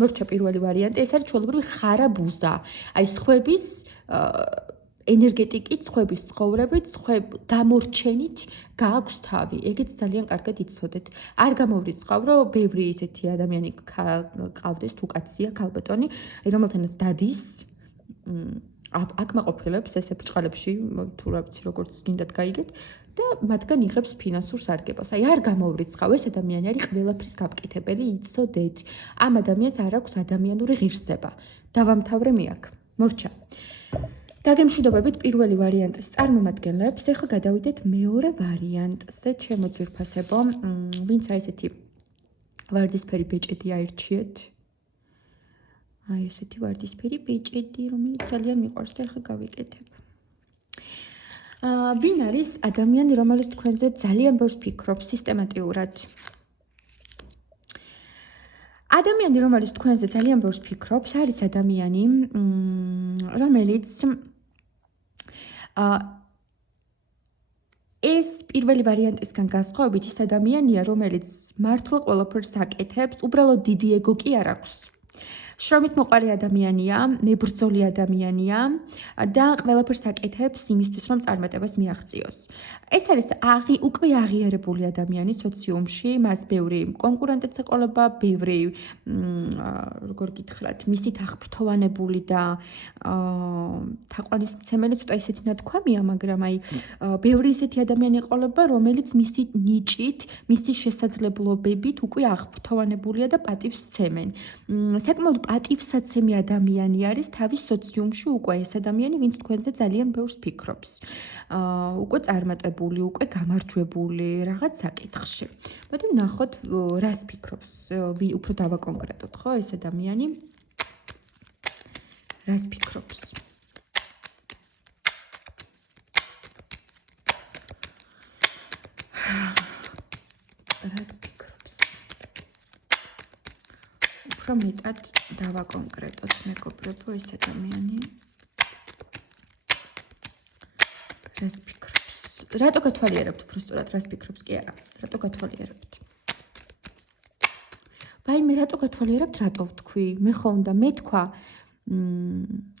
მორჩა პირველი ვარიანტი, ეს არის ჩვეულებრივი ხარაბუზა. აი სხვების ენერგეტიკით, სხვების ცხოვრებით, გამორჩენით გააქვს თავი. ეგეც ძალიან კარგად იცოდეთ. არ გამოვრიცხავ, რომ ბევრი ისეთი ადამიანი ყავდეს, თუ კაცია, ქალბატონი, რომელთანაც დადის აქ მაყოფილებს ესე ბრჭყალებში, თუ რა ვიცი, როგორც გინდათ გაიგეთ და მათგან იღებს ფინანსურ სარგებას. აი არ გამოვრიცხავ, ეს ადამიანი არის ყველაფრის გაკეთებელი, იცოდეთ. ამ ადამიანს არ აქვს ადამიანური ღირსება. დავამთავრე მე აქ. მორჩა. დაგემშვიდობებით პირველი ვარიანტის წარმომადგენლებს. ეხლა გადავიდეთ მეორე ვარიანტზე, ჩემო ძვირფასებო. ვინც აი ესეთი ვარდისფერი ბეჭედი აირჩიეთ. აი ესეთი ვარდისფერი ბეჭედი, რომელიც ძალიან მიყვარს და ეხლა გავიკეთებ. ვინ არის ადამიანი, რომელიც თქვენზე ძალიან ბევრს ფიქრობს სისტემატიურად? ადამიანი, რომელიც თქვენზე ძალიან ბევრს ფიქრობს, არის ადამიანი, რომელიც ეს პირველი ვარიანტისგან განსხვავებით ის ადამიანია, რომელიც მართლა ყველაფერს აკეთებს, უბრალოდ დიდი ეგო კი არ აქვს. შრომის მოყვარე ადამიანია, მებრძოლი ადამიანია და ყველაფერს აკეთებს იმისთვის, რომ წარმატებას მიაღწიოს. ეს არის უკვე აღიარებული ადამიანი სოციუმში, მას ბევრი კონკურენტიც ეყოლება, ბევრი როგორ გითხრათ, მისით აღფრთოვანებული და თაყვანისმცემელი, ცოტა ისეთი ნათქვამია, მაგრამ აი ბევრი ისეთი ადამიანი ეყოლება, რომელიც მისი ნიჭით, მისი შესაძლებლობებით უკვე აღფრთოვანებულია და პატივს სცემენ. საკმაოდ პატივსაცემი ადამიანი არის თავის სოციუმში უკვე ეს ადამიანი, ვინც თქვენზე ძალიან ბევრს ფიქრობს. უკვე წარმატებული, უკვე გამარჯვებული რაღაც საკითხში. მოდი ვნახოთ რას ფიქრობს, უფრო დავაკონკრეტოთ, ხო, ეს ადამიანი რას ფიქრობს. რას ფიქრობს? უფრო მეტად დავაკონკრეტოთ, მეგობრებო, ეს ადამიანი რას ფიქრობს? რატო გათვალიერებთ უფრო სწორად, რას ფიქრობს კი არა? რატო გათვალიერებთ? ვაიმე, რატო გათვალიერებთ, რატო ვთქვი? მე ხო უნდა მეთქვა,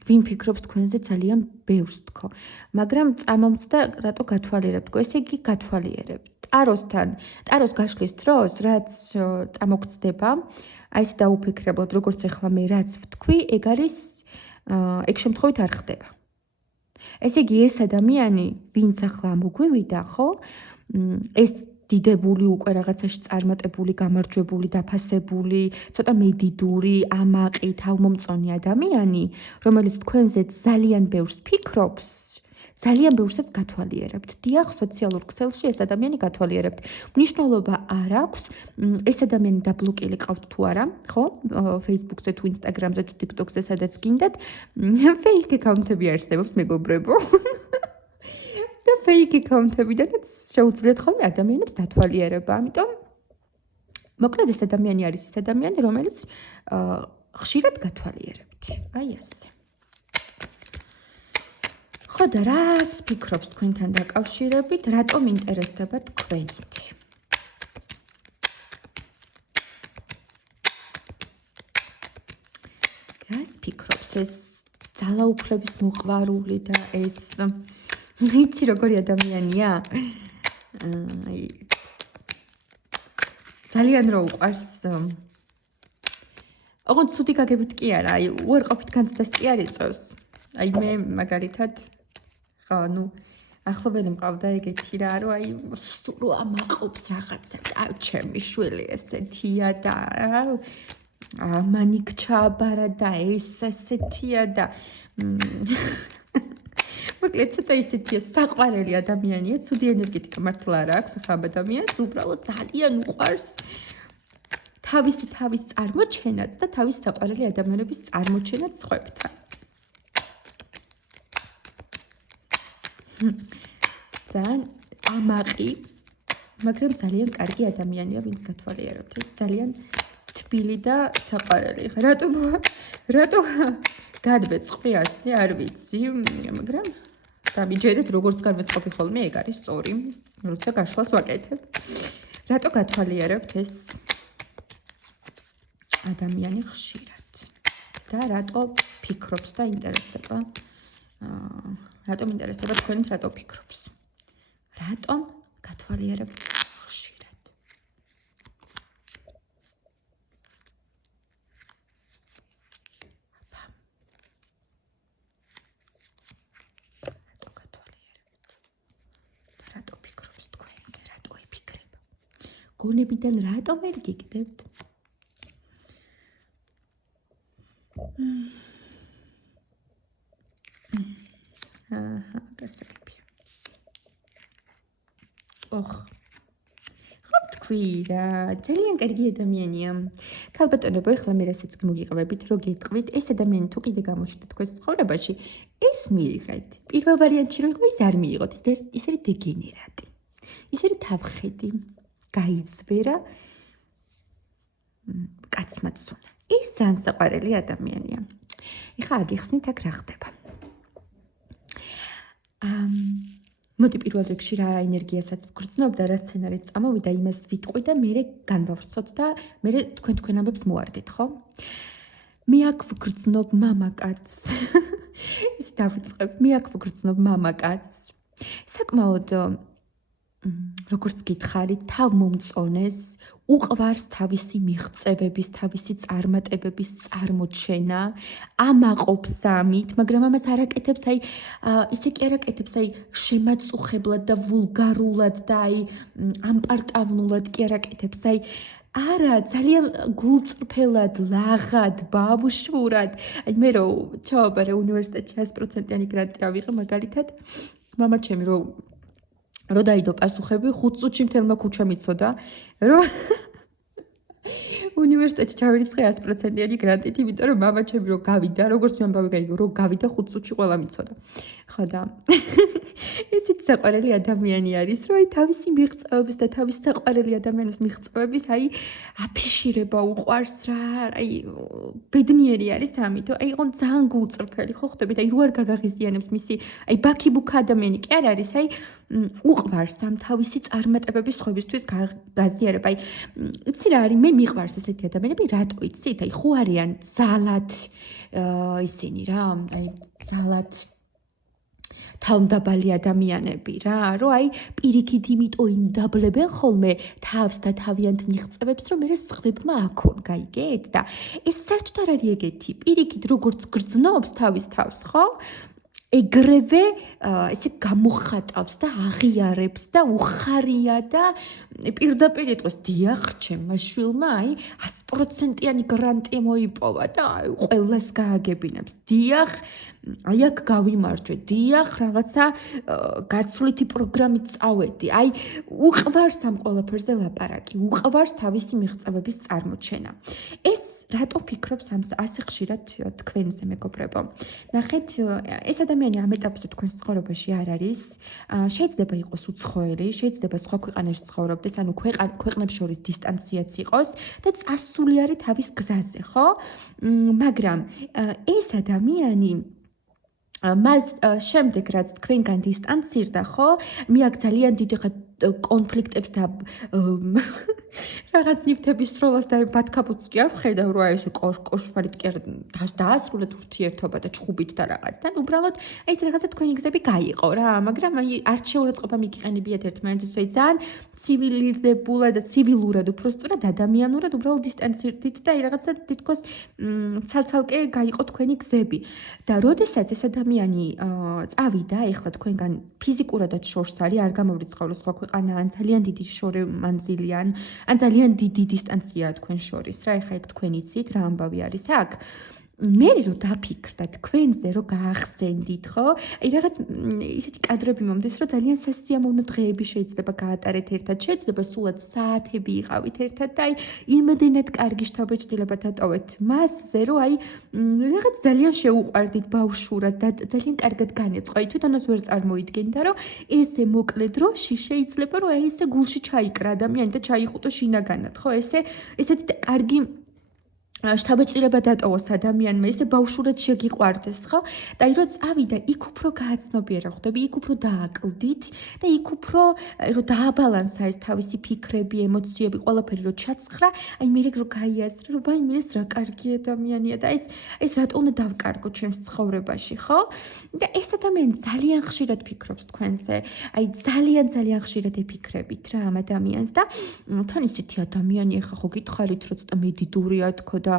ვინ ფიქრობს თქვენზე ძალიან ბევრს თქო. მაგრამ წამომწდა რატო გათვალიერებთ? ესე იგი გათვალიერებთ. ტაროს გაშლის დროს, რაც წამოგწდება, აი ეს დაუფიქრებლად, როგორც ახლა მე რაც ვთქვი, ეგ არის ეგ შემთხვევით არ ხდება. ესე იგი ეს ადამიანი, ვინც ახლა მოგვივიდა, ხო? ეს დიდებული უკვე რაღაცაში წარმატებული, გამარჯვებული, დაფასებული, ცოტა მედიდური, ამაყი, თავმომწონი ადამიანი, რომელიც თქვენზე ძალიან ბევრს ფიქრობს, ძალიან ბევრსაც გათვალიერებთ. დიახ, სოციალურ ქსელში ეს ადამიანი გათვალიერებთ. მნიშვნელობა არ აქვს, ეს ადამიანი დაბლოკილი ყავთ თუ არა, ხო? Facebook-ზე თუ Instagram-ზე თუ TikTok-ზე სადაც გინდათ, fake account-ები არსებობს, მეგობრებო. და fake account-ებიდანაც შეუძლიათ ხოლმე ადამიანებს დათვალიერება. ამიტომ მოკლედ ეს ადამიანი არის ის ადამიანი, რომელიც ხშირად გათვალიერებთ. აი ასე. ხო და რას ფიქრობს თქვენთან დაკავშირებით, რატომ ინტერესდება თქვენით? რას ფიქრობს ეს ძალაუფლების მოყვარული და ეს იცი როგორი ადამიანია? ძალიან რო უყვარს ოღონდ ცუდი გაგებით კი არა, აი უარყოფით განცდას კი არ იწევს. აი მე მაგალითად ხო, ახლობელი მყავდა ეგეთი რა, რომ აი სულ ამაყობს რაღაცებს. აი ჩემი შვილი ესეთია და ამანიქ ჩააბარა და ეს ესეთია და მოკლედ ცოტა ისეთია, საყვარელი ადამიანია, ცუდი ენერგეტიკა მართლა არ აქვს ახლა ადამიანს, უბრალოდ ძალიან უყვარს თავისი თავის წარმოჩენაც და თავის საყვარელი ადამიანების წარმოჩენაც სხვებთან. ძალიან ამაყი, მაგრამ ძალიან კარგი ადამიანია, ვინც გათვალიერებთ. ეს ძალიან თბილი და საყვარელი. რატო გადმეწყყვი ასე, არ ვიცი, მაგრამ დამიჯერეთ, როგორც გადმეწყობი ხოლმე, ეგ არის სწორი, როცა გაშლას ვაკეთებ. რატო გათვალიერებთ ეს ადამიანი ხშირად და რატო ფიქრობს და ინტერესდება? რატომ ინტერესდება თქვენით, რატო ფიქრობს? რატომ გათვალიერებთ ხშირად? რატო გათვალიერებთ? რატო ფიქრობს თქვენზე? რატო იფიქრება? გონებიდან რატომ ვერ გიგდებთ? გასაგებია. ხო თქვი რა, ძალიან კარგი ადამიანია. ქალბატონებო, ეხლა მე რასაც მოგიყავებით, რო გეტყვით, ეს ადამიანი თუ კიდე გამოჩნდა თქვენს ცხოვრებაში, ეს მიიღეთ. პირველ ვარიანტში რო იყო, ის არ მიიღოთ, ის არის დეგენერატი. ის არის თავხედი, გაიზვერა კაცმა ცუნა. ის ძალიან საყვარელი ადამიანია. ეხლა აგიხსნით აქ რა ხდება. მოდი პირველ რიგში რა ენერგიასაც ვგრძნობ და რა სცენარიც წამოვიდა, იმას ვიტყვი და მე განვავრცოთ და მე თქვენ ამბებს მოარგეთ, ხო? მე აქ ვგრძნობ მამაკაცს. ის დავიწყებ, მე აქ ვგრძნობ მამაკაცს. საკმაოდ როგორც გითხარით, თავმომწონეს, უყვარს თავისი მიღწევების, თავისი წარმატებების წარმოჩენა, ამაყობს ამით, მაგრამ ამას არ აკეთებს, აი, ისე კი არ აკეთებს, აი, შემაწუხებლად და ვულგარულად და აი, ამპარტავნულად კი არ აკეთებს, აი, არა, ძალიან გულწრფელად, ლაღად, ბავშვურად. აი მე რო ჩავაბარე უნივერსიტეტში 100%-იანი გრანტი ავიღე მაგალითად, მამა ჩემი რო დაიდო პასუხები, 5 წუთში მთელმა ქუჩამ იცოდა, რომ უნივერსიტეტში ჩავირიცხე 100%-იანი გრანტით, იმიტომ რომ მამა ჩემი რო გავიდა, როგორც მე ამბავი გაიგო, რო გავიდა 5 წუთში ყველამ იცოდა. ხო და ესეც საყვარელი ადამიანი არის, რომ აი თავისი მიღწევების და თავის საყვარელი ადამიანის მიღწევების აი აფიშირება უყვარს რა, აი ბედნიერი არის ამით, აი იყო ძალიან გულწრფელი, ხო ხდებით, აი რო არ გაგაღიზიანებს მისი, აი ბაქიბუქა ადამიანი კი არ არის, აი უყვარს ამ თავისი წარმატებების სხვებისთვის გაზიარება. აი იცი რა არის, მე მიყვარს ესეთი ადამიანები, რატო იცით? აი ხო არიან ძალად ისინი რა, აი ძალად თავმდაბალი ადამიანები რა, რომ აი პირიქით იმიტომ იმდაბლებენ ხოლმე თავს და თავიანთ მიღწევებს, რომ მე სხვებმა აქონ, გაიგეთ? და ეს საერთოდ არ არის ეგეთი. პირიქით როგორც გრძნობს თავის თავს, ხო? ეგრევე ესე გამოხატავს და აღიარებს და უხარია და პირდაპირ იტყვის დიახ ჩემმა შვილმა აი 100%-იანი გრანტი მოიპოვა და აი ყველას გააგებინებს დიახ აი აქ გავიმარჯვე დიახ რაღაცა გაცვლითი პროგრამით წავედი აი უყვარს ამ ყველაფერზე ლაპარაკი უყვარს თავისი მიღწევების წარმოჩენა ეს რატო ფიქრობს ამ ასე ხშირად თქვენზე მეგობრებო ნახეთ ეს ადამიანი ამ ეტაპზე თქვენს ცხოვრებაში არ არის შეიძლება იყოს უცხოელი შეიძლება სხვა ქვეყანაში ცხოვრობდეს ანუ ქვეყნებს შორის დისტანციაც იყოს და წასული არის თავის გზაზე ხო მაგრამ ეს ადამიანი მას შემდეგ რაც თქვენგან დისტანცირდა ხო მე აქ ძალიან დიდი კონფლიქტებს და რაღაც ნივთების სროლას და ბათქაბუც კი არ ვხედავ რა ესე კოშფარით კი არ დაასრულეთ ურთიერთობა და ჩხუბით და რაღაც და უბრალოდ აი ეს რაღაცა თქვენი გზები გაიყო რა მაგრამ აი არჩეულაწყობა მიგიყენებიათ ერთმანეთს ძალიან ცივილიზებულად და ცივილურად უფრო სწორად ადამიანურად უბრალოდ დისტანცირდით და აი რაღაცა თითქოს ცალ-ცალკე გაიყო თქვენი გზები და როდესაც ეს ადამიანი წავიდა ეხლა თქვენგან ფიზიკურადაც შორს არის არ გამოვრიცხავრო სხვა ქვეყანა ან ძალიან დიდი შორი მანძილიან ან ძალიან დიდი დისტანციაა თქვენ შორის რა ეხლა ეგ თქვენ იცით რა ამბავი არის აქ მე რო დაფიქრდა თქვენზე რო გაახსენდით ხო აი რაღაც ისეთი კადრები მომდის რომ ძალიან სასიამოვნო დღეები შეიძლება გაატარეთ ერთად შეიძლება სულად საათები იყავით ერთად და აი იმდენად კარგი შთაბეჭდილება დატოვეთ მასზე რომ აი რაღაც ძალიან შეუყვარდით ბავშვურად და ძალიან კარგად განეწყო თვითონაც ვერ წარმოიდგენდა რომ ესე მოკლე დროში შეიძლება რომ აი ესე გულში ჩაიკრა ადამიანი და ჩაიხუტო შინაგანად ხო ესეთი კარგი შთაბეჭდილება დატოვოს ადამიანმა ესე ბავშვურად შეგიყვარდეს ხო და აი რო წავიდა იქ უფრო გააცნობიერა ხვდები იქ უფრო დააკლდით და იქ უფრო რომ დააბალანსა ეს თავისი ფიქრები ემოციები ყველაფერი რო ჩაცხრა აი მე რო გაიაზრა რომ ვაიმე ეს რა კარგი ადამიანია და ეს რატო უნდა დავკარგო ჩემს ცხოვრებაში ხო და ეს ადამიანი ძალიან ხშირად ფიქრობს თქვენზე აი ძალიან ხშირად იფიქრებით რა ამ ადამიანს და თან ისეთი ადამიანი ახლა ხო გითხარით რომ ცოტა მედიდურია თქო და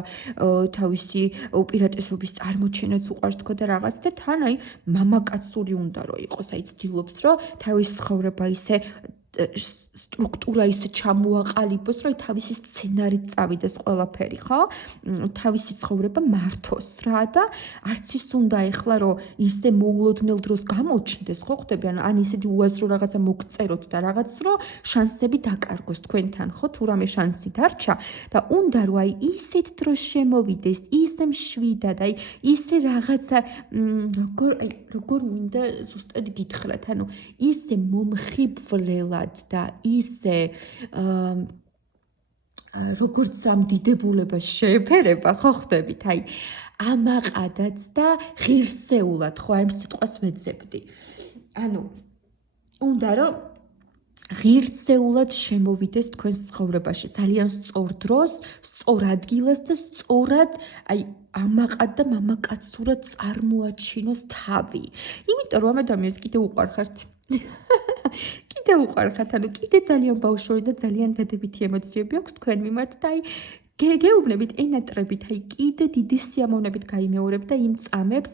თავისი უპირატესობის წარმოჩენაც უყარს თქო და რაღაც და თან აი მამაკაცური უნდა რომ იყოს აი ცდილობს რომ თავის ცხოვრება ისე სტრუქტურა ისე ჩამოაყალიბოს რომ თავისი სცენარით წავიდეს ყველაფერი ხო თავისი ცხოვრება მართოს რა და არც ის უნდა ეხლა რომ ისე მოულოდნელ დროს გამოჩნდეს ხო ხვდები ან ისეთი უაზრო რაღაცა მოგწეროთ და რაღაც რომ შანსები დაკარგოს თქვენთან ხო თუ რამე შანსი დარჩა და უნდა რომ აი ისეთ დროს შემოვიდეს ისე მშვიდად აი ისე რაღაცა როგორ მინდა ზუსტად გითხრათ ანუ ისე მომხიბვლელად და ისე როგორც ამ დიდებულებას შეეფერება ხო ხვდებით აი ამაყადაც და ღირსეულად ხო ამ სიტყვას ვეძებდი ანუ უნდა რომ ღირსეულად შემოვიდეს თქვენს ცხოვრებაში ძალიან სწორ დროს სწორ ადგილას და სწორად აი ამაყად და მამაკაცურად წარმოაჩინოს თავი იმიტომ რომ ამ ადამიანს კიდე უყვარხართ კიდე უყვარხართ ანუ კიდე ძალიან ბავშვური და ძალიან დადებითი ემოციები აქვს თქვენ მიმართ და აი გეუბნებით ენატრებით, აი კიდე დიდი სიამოვნებით გაიმეორებ და იმ წამებს,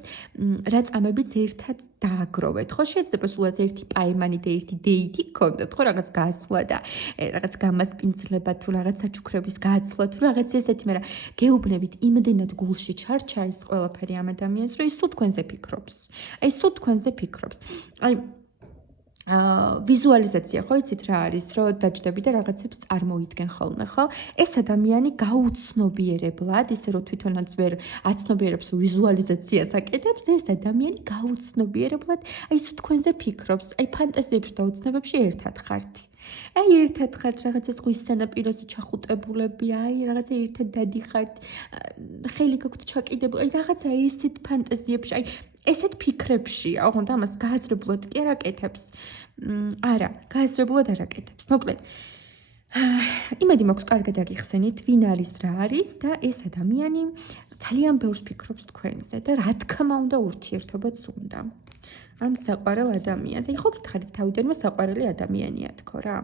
რა წამებიც ერთად დააგროვეთ. ხო, შეიძლება სულაც ერთი პაემანი და ერთი დეითი გქონდეთ, ხო, რაღაც გასვლა და რაღაც გამასპინძლება თუ რაღაც საჩუქრების გაცვლა თუ რაღაც ესეთი, მაგრამ გეუბნებით იმდენად გულში ჩარჩა ეს ყველაფერი ამ ადამიანს, რომ ის სულ თქვენზე ფიქრობს. აი, სულ თქვენზე ფიქრობს. აი ვიზუალიზაცია ხო იცით რა არის, რომ დაჯდები და რაღაცებს წარმოიდგენ ხოლმე, ხო? ეს ადამიანი გაუცნობიერებლად, ისე რომ თვითონაც ვერ აცნობიერებს ვიზუალიზაციას აკეთებს, ეს ადამიანი გაუცნობიერებლად აი ის თქვენზე ფიქრობს, აი ფანტაზიებში და ოცნებებში ერთად ხართ. აი ერთად ხართ რაღაცა ზღვის სანაპიროზე ჩახუტებულები, აი რაღაცა ერთად დადიხართ, ხელი გაქვთ ჩაკიდებული, აი რაღაცა ესეთ ფანტაზიებში, აი ესეთ ფიქრებშია, ოღონდ ამას გააზრებულად კი არ აკეთებს. არა, გააზრებულად არ აკეთებს. მოკლედ, იმედი მაქვს კარგად აგიხსენით, ვინ არის, რა არის და ეს ადამიანი ძალიან ბევრს ფიქრობს თქვენზე და რა თქმა უნდა ურთიერთობაც უნდა. ამ საყვარელ ადამიანს. აი ხო გითხარით თავიდანვე საყვარელი ადამიანია თქო რა.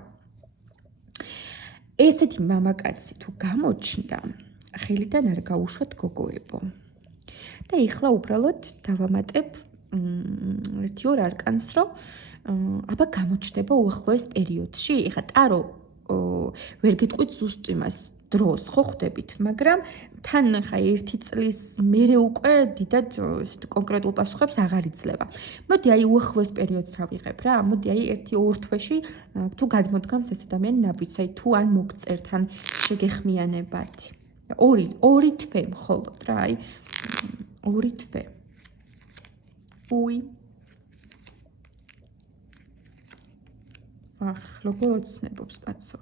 ესეთი მამაკაცი თუ გამოჩნდა, ხელიდან არ გაუშვათ გოგოებო. და ეხლა უბრალოდ დავამატებ 1-2 არკანს, რომ აბა გამოჩნდება უახლოეს პერიოდში. ეხლა ტარო ვერ გიტყვით ზუსტ იმას დროს ხო ხვდებით, მაგრამ თან ხა 1 წლის მერე უკვე დიდად ესეთ კონკრეტულ პასუხებს აღარ იძლევა. მოდი აი უახლოეს პერიოდს ავიღებ რა. მოდი აი 1-2 თვეში თუ გადმოდგამს ეს ადამიანი ნაბიჯს, აი თუ ან მოგწერთ, ან შეგეხმიანებათ. 2 თვე მხოლოდ რა, აი 2 თვე. უი. ახ, როგორ ოცნებობს კაცო.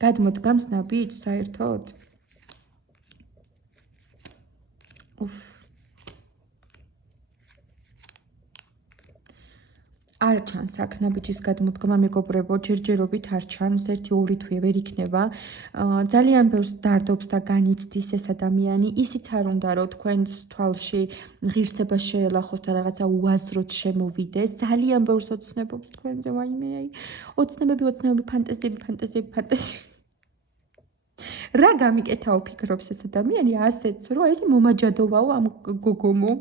გადმოდგამს ნაბიჯს საერთოდ? უფ. არ ჩანს აქ ნაბიჯის გადმოდგმა, მეგობრებო, ჯერჯერობით არ ჩანს, 1-2 თვე ვერ იქნება. ძალიან ბევრს დარდობს და განიცდის ეს ადამიანი. ისიც არ უნდა რომ თქვენს თვალში ღირსება შეელახოს და რაღაცა უაზროდ შემოვიდეს. ძალიან ბევრს ოცნებობს თქვენზე, ვაიმე, აი, ოცნებები, ფანტაზიები. რა გამიკეთაო ფიქრობს ეს ადამიანი, ასეც, რომ ეს მომაჯადოვაო ამ გოგომო.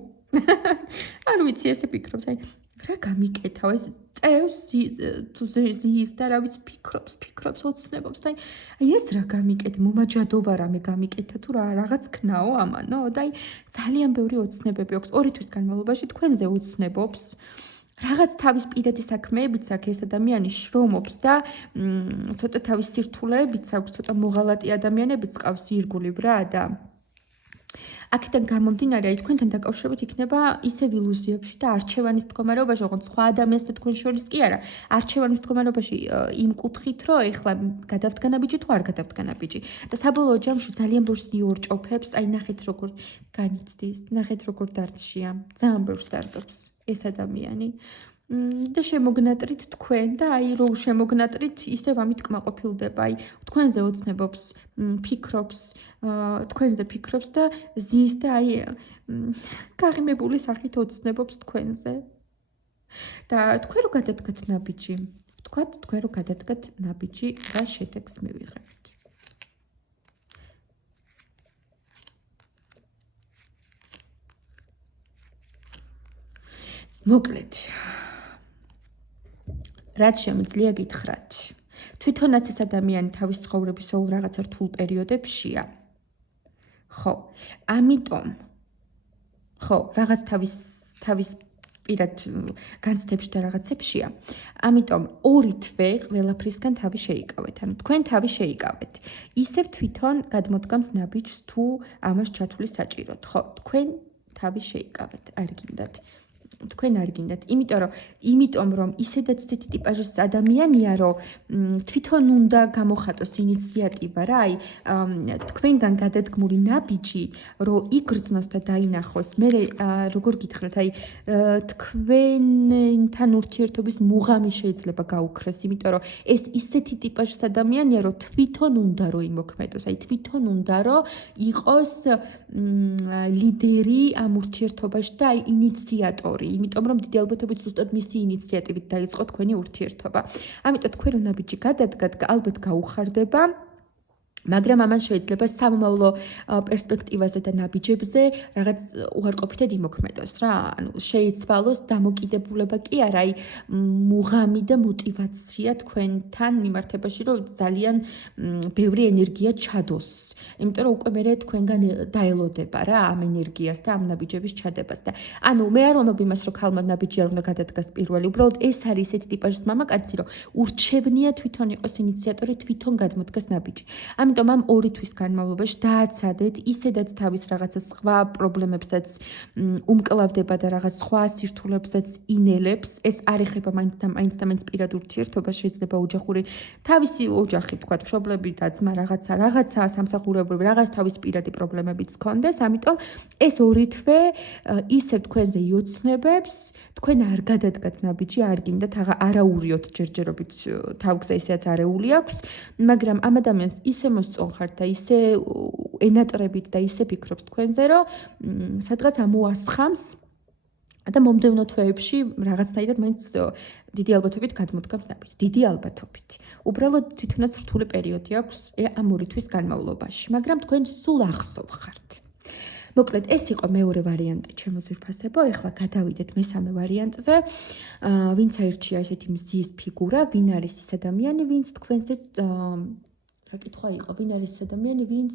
არ ვიცი, ესე ფიქრობს, აი რა გამიკეთავ ეს წევს თუ ზის და რა ვიცი ფიქრობს ოცნებობს და აი ეს რა გამიკეთ მომაჯადოვა რამე გამიკეთა თუ რაღაც ქნაო ამანო და აი ძალიან ბევრი ოცნებები აქვს 2 თვის განმავლობაში თქვენზე ოცნებობს რაღაც თავის პირადი საქმეებიც აქვს ეს ადამიანი შრომობს და ცოტა თავის სირთულეებიც აქვს ცოტა მოღალატე ადამიანებიც ყავს ირგულივ რა და აქედან გამომდინარე, აი თქვენთან დაკავშირებით იქნება ისევ ილუზიებში და არჩევანის მდგომარეობაში, ოღონდ სხვა ადამიანს და თქვენ შორის კი არა, არჩევანის მდგომარეობაში იმ კუთხით, რომ ეხლა გადავდგა ნაბიჯი თუ არ გადავდგა ნაბიჯი. და საბოლოო ჯამში ძალიან ბევრს იორჭოფებს, აი ნახეთ როგორ განიცდის, ნახეთ როგორ დარჩია, ძალიან ბევრს დარდობს ეს ადამიანი. და შემოგნატრით თქვენ და აი რო შემოგნატრით ისევ ამით კმაყოფილდება აი თქვენზე ოცნებობს ფიქრობს თქვენზე ფიქრობს და ზის და აი გაღიმებული სახით ოცნებობს თქვენზე და თქვენ რო გადადგათ ნაბიჯი თქვათ თქვენ რო გადადგათ ნაბიჯი რა შედეგს მივიღებთ მოკლედ რაც შემიძლია გითხრათ. თვითონაც ეს ადამიანი თავის ცხოვრების ოღ რაღაცა რთულ პერიოდებშია. ხო, ამიტომ ხო, რაღაც თავის პირად განცდებში და რაღაცებშია. ამიტომ 2 თვე ყველაფრისგან თავი შეიკავეთ. ანუ თქვენ თავი შეიკავეთ. ისევ თვითონ გადმოდგამს ნაბიჯს თუ ამას ჩათვლის საჭიროდ. ხო, თქვენ თავი შეიკავეთ. არ გინდათ. თქვენ არ გინდათ, იმიტომ რომ ისედაც ცეთი ტიპაჟის ადამიანია, რომ თვითონ უნდა გამოხატოს ინიციატივა რა, აი თქვენგან გადადგმული ნაბიჯი, რომ იგრძნოს და დაინახოს, მე როგორ გითხრათ, აი თქვენთან ურთიერთობის მუღამი შეიძლება გაუქრეს, იმიტომ რომ ეს ისეთი ტიპაჟის ადამიანია, რომ თვითონ უნდა რომ იმოქმედოს, აი თვითონ უნდა რომ იყოს ლიდერი ამ ურთიერთობაში და აი ინიციატორი ორი, იმიტომ რომ დიდი ალბათობით ზუსტად მისი ინიციატივით დაიწყო თქვენი ურთიერთობა. ამიტომ თქვენ რო ნაბიჯი გადადგათ, ალბათ გაუხარდება. მაგრამ ამან შეიძლება სამომავლო პერსპექტივაზე და ნაბიჯებზე რაღაც უარყოფითად იმოქმედოს რა. ანუ შეიცვალოს დამოკიდებულება კი არა, აი მუღამი და мотиваცია თქვენთან მიმართებაში, რომ ძალიან ბევრი ენერგია ჩადოს. იმიტომ რომ უკვე მე თქვენგან დაელოდება რა ამ ენერგიას და ამ ნაბიჯების ჩადებას და ანუ მე არ ვამბობ იმას, რომ ქალმა ნაბიჯი არ უნდა გადადგას პირველი. უბრალოდ ეს არის ესეთი ტიპაჟის მამაკაცი, რომ ურჩევნია თვითონ იყოს ინიციატორი, თვითონ გადმოდგას ნაბიჯი. ამიტომ ამ 2 თვის განმავლობაში დააცადეთ ისედაც თავის რაღაცა სხვა პრობლემებსაც უმკლავდება და რაღაც სხვა სირთულებსაც ინელებს. ეს არ ეხება მაინც და მაინც პირად ურთიერთობას, შეიძლება ოჯახური თავისი ოჯახი თქვა, მშობლები და ძმა რაღაცა სამსახურებრივი რაღაც თავის პირადი პრობლემებიც ჰქონდეს. ამიტომ ეს 2 თვე ისევ თქვენზე იოცნებებს, თქვენ არ გადადგათ ნაბიჯი, არ გინდათ არაურიოთ ჯერჯერობით თავგზე ისეაც არეული აქვს, მაგრამ ამ ადამიანს ისე მოსწონხართ და ისე ენატრებით და ისე ფიქრობს თქვენზე, რომ სადღაც ამოასხამს და მომდევნო თვეებში რაღაცნაირად მაინც დიდი ალბათობით გადმოდგამს ნაბიჯს. დიდი ალბათობით. უბრალოდ თვითონაც რთული პერიოდი აქვს ამ 2 თვის განმავლობაში, მაგრამ თქვენ სულ ახსოვ ხართ. მოკლედ, ეს იყო მეორე ვარიანტი, ჩემო ძვირფასებო. ეხლა გადავიდეთ მესამე ვარიანტზე. ვინც აირჩია ესეთი მზის ფიგურა, ვინ არის ის ადამიანი, ვინც თქვენზე რა კითხვა იყო, ვინ არის ეს ადამიანი, ვინც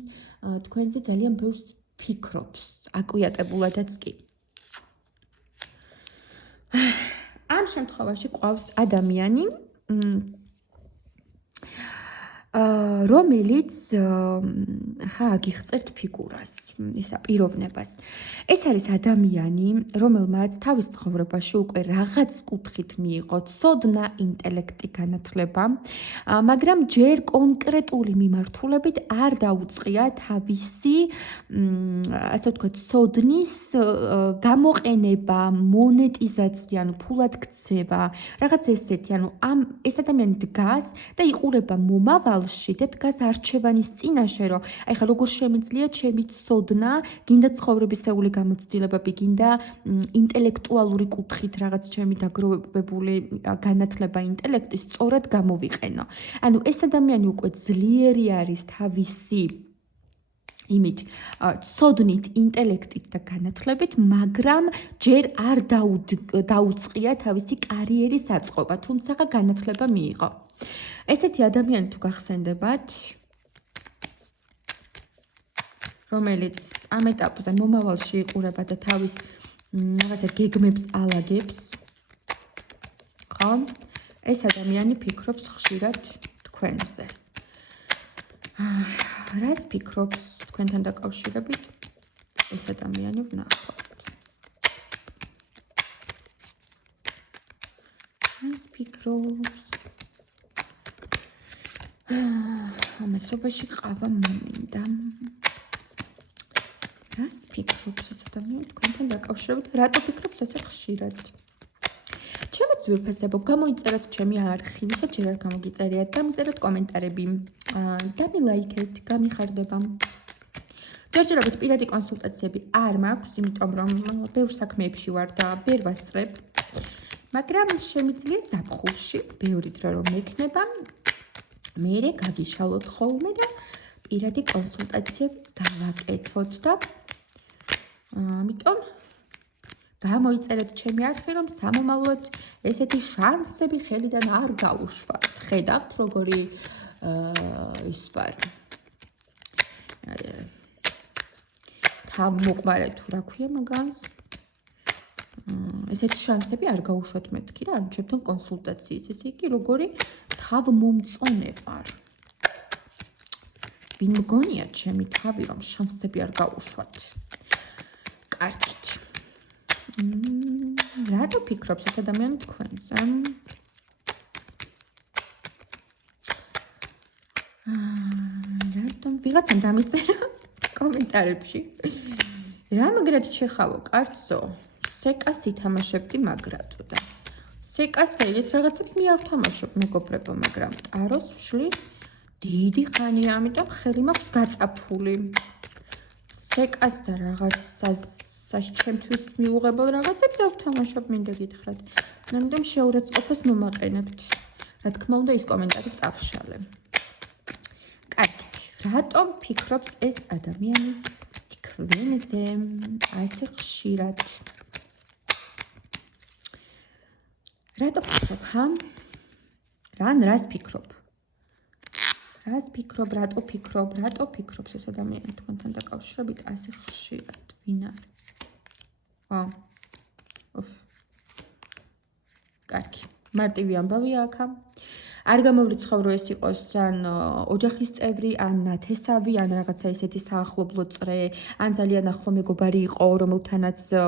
თქვენზე ძალიან ბევრს ფიქრობს, აკვიატებულადაც კი. ამ შემთხვევაში ყავს ადამიანი, რომელიც აგიხწერთ ფიგურას, ისა პიროვნებას. ეს არის ადამიანი, რომელმაც თავის ცხოვრებაში უკვე რაღაც კუთხით მიიღო ცოდნა, ინტელექტი, განათლება, მაგრამ ჯერ კონკრეტული მიმართულებით არ დაუწყია თავისი, ასე ვთქვათ, ცოდნის გამოყენება, მონეტიზაცია, ანუ ფულად ქცევა, რაღაც ესეთი, ანუ ეს ადამიანი დგას და იყურება მომავალში და დგას არჩევანის წინაშე, რომ აი ხა როგორ შემიძლია ჩემი ცოდნა, გინდა ცხოვრებისეული გამოცდილებები, გინდა ინტელექტუალური კუთხით რაღაც ჩემი დაგროვებული განათლება, ინტელექტი სწორად გამოვიყენო. ანუ ეს ადამიანი უკვე ძლიერი არის თავისი იმით ცოდნით, ინტელექტით და განათლებით, მაგრამ ჯერ არ დაუწყია თავისი კარიერის აწყობა, თუმცა განათლება მიიღო. ესეთი ადამიანი თუ გახსენდებათ, რომელიც ამ ეტაპზე მომავალში იყურება და თავის რაღაცა გეგმებს ალაგებს, ხო? ეს ადამიანი ფიქრობს ხშირად თქვენზე. რას ფიქრობს თქვენთან დაკავშირებით? ეს ადამიანი ვნახავთ. რას ფიქრობს? ამასობაში ყავა მომინდა. რას ფიქრობს ეს ადამიანი თქვენთან დაკავშირებით? რატო ფიქრობს ესე ხშირად? ჩემო ძვირფასებო, გამოიწერეთ ჩემი არხი, ვისაც ჯერ არ გამოგიწერიათ, გამიწერეთ კომენტარები და მილაიქეთ, გამიხარდება. ჯერჯერობით პირადი კონსულტაციები არ მაქვს, იმიტომ რომ ბევრ საქმეებში ვარ და ვერ ვასწრებ. მაგრამ შემიძლია ზაფხულში, ბევრი დრო რომ მექნება, მერე გაგიშალოთ ხოლმე და პირადი კონსულტაციებიც გავაკეთოთ და ამიტომ გამოიწერეთ ჩემი არხი, რომ სამომავლოდ ესეთი შანსები ხელიდან არ გაუშვათ. ხედავთ, როგორი ის ვარ. თავმოყმარე თუ რა ქვია მაგას. ესეთი შანსები არ გაუშვათ მეთქი რა, ანუ ჩემთან კონსულტაციის, ესე იგი, როგორი თავმომწონე ვარ. ვინ მგონია ჩემი თავი, რომ შანსები არ გაუშვათ. კარგით. რატო ფიქრობს ეს ადამიანი თქვენზე? რატომ ვიღაცამ დამიწერა კომენტარებში. რა მაგრად შეხავო კაცო? სეკას ითამაშებდი მაგრადო და სეკას და ეგეთ რაღაცებს მე არ ვთამაშობ მეგობრებო, მაგრამ ტაროს ვშლი დიდი ხანია, ამიტომ ხელი მაქვს გაწაფული. სეკას და რაღაცას ჩემთვის მიუღებელ რაღაცებს არ ვთამაშობ, მინდა გითხრათ. ამიტომ შეურაცხყოფას მომაყენებთ. რა თქმა უნდა, ის კომენტარი წავშალე. კარგით, რატომ ფიქრობს ეს ადამიანი თქვენზე ასე ხშირად? რატო ფიქრობ, ჰა? რას ფიქრობ? რას ფიქრობ, რატო ფიქრობს ეს ადამიანი თქვენთან დაკავშირებით ასე ხშირად? ვინ არის? კარგი, მარტივი ამბავია აქა. არ გამოვრიცხავ, რომ ეს იყოს ან ოჯახის წევრი, ან ნათესავი, ან რაღაცა ისეთი საახლობლო წრე, ან ძალიან ახლო მეგობარი იყო,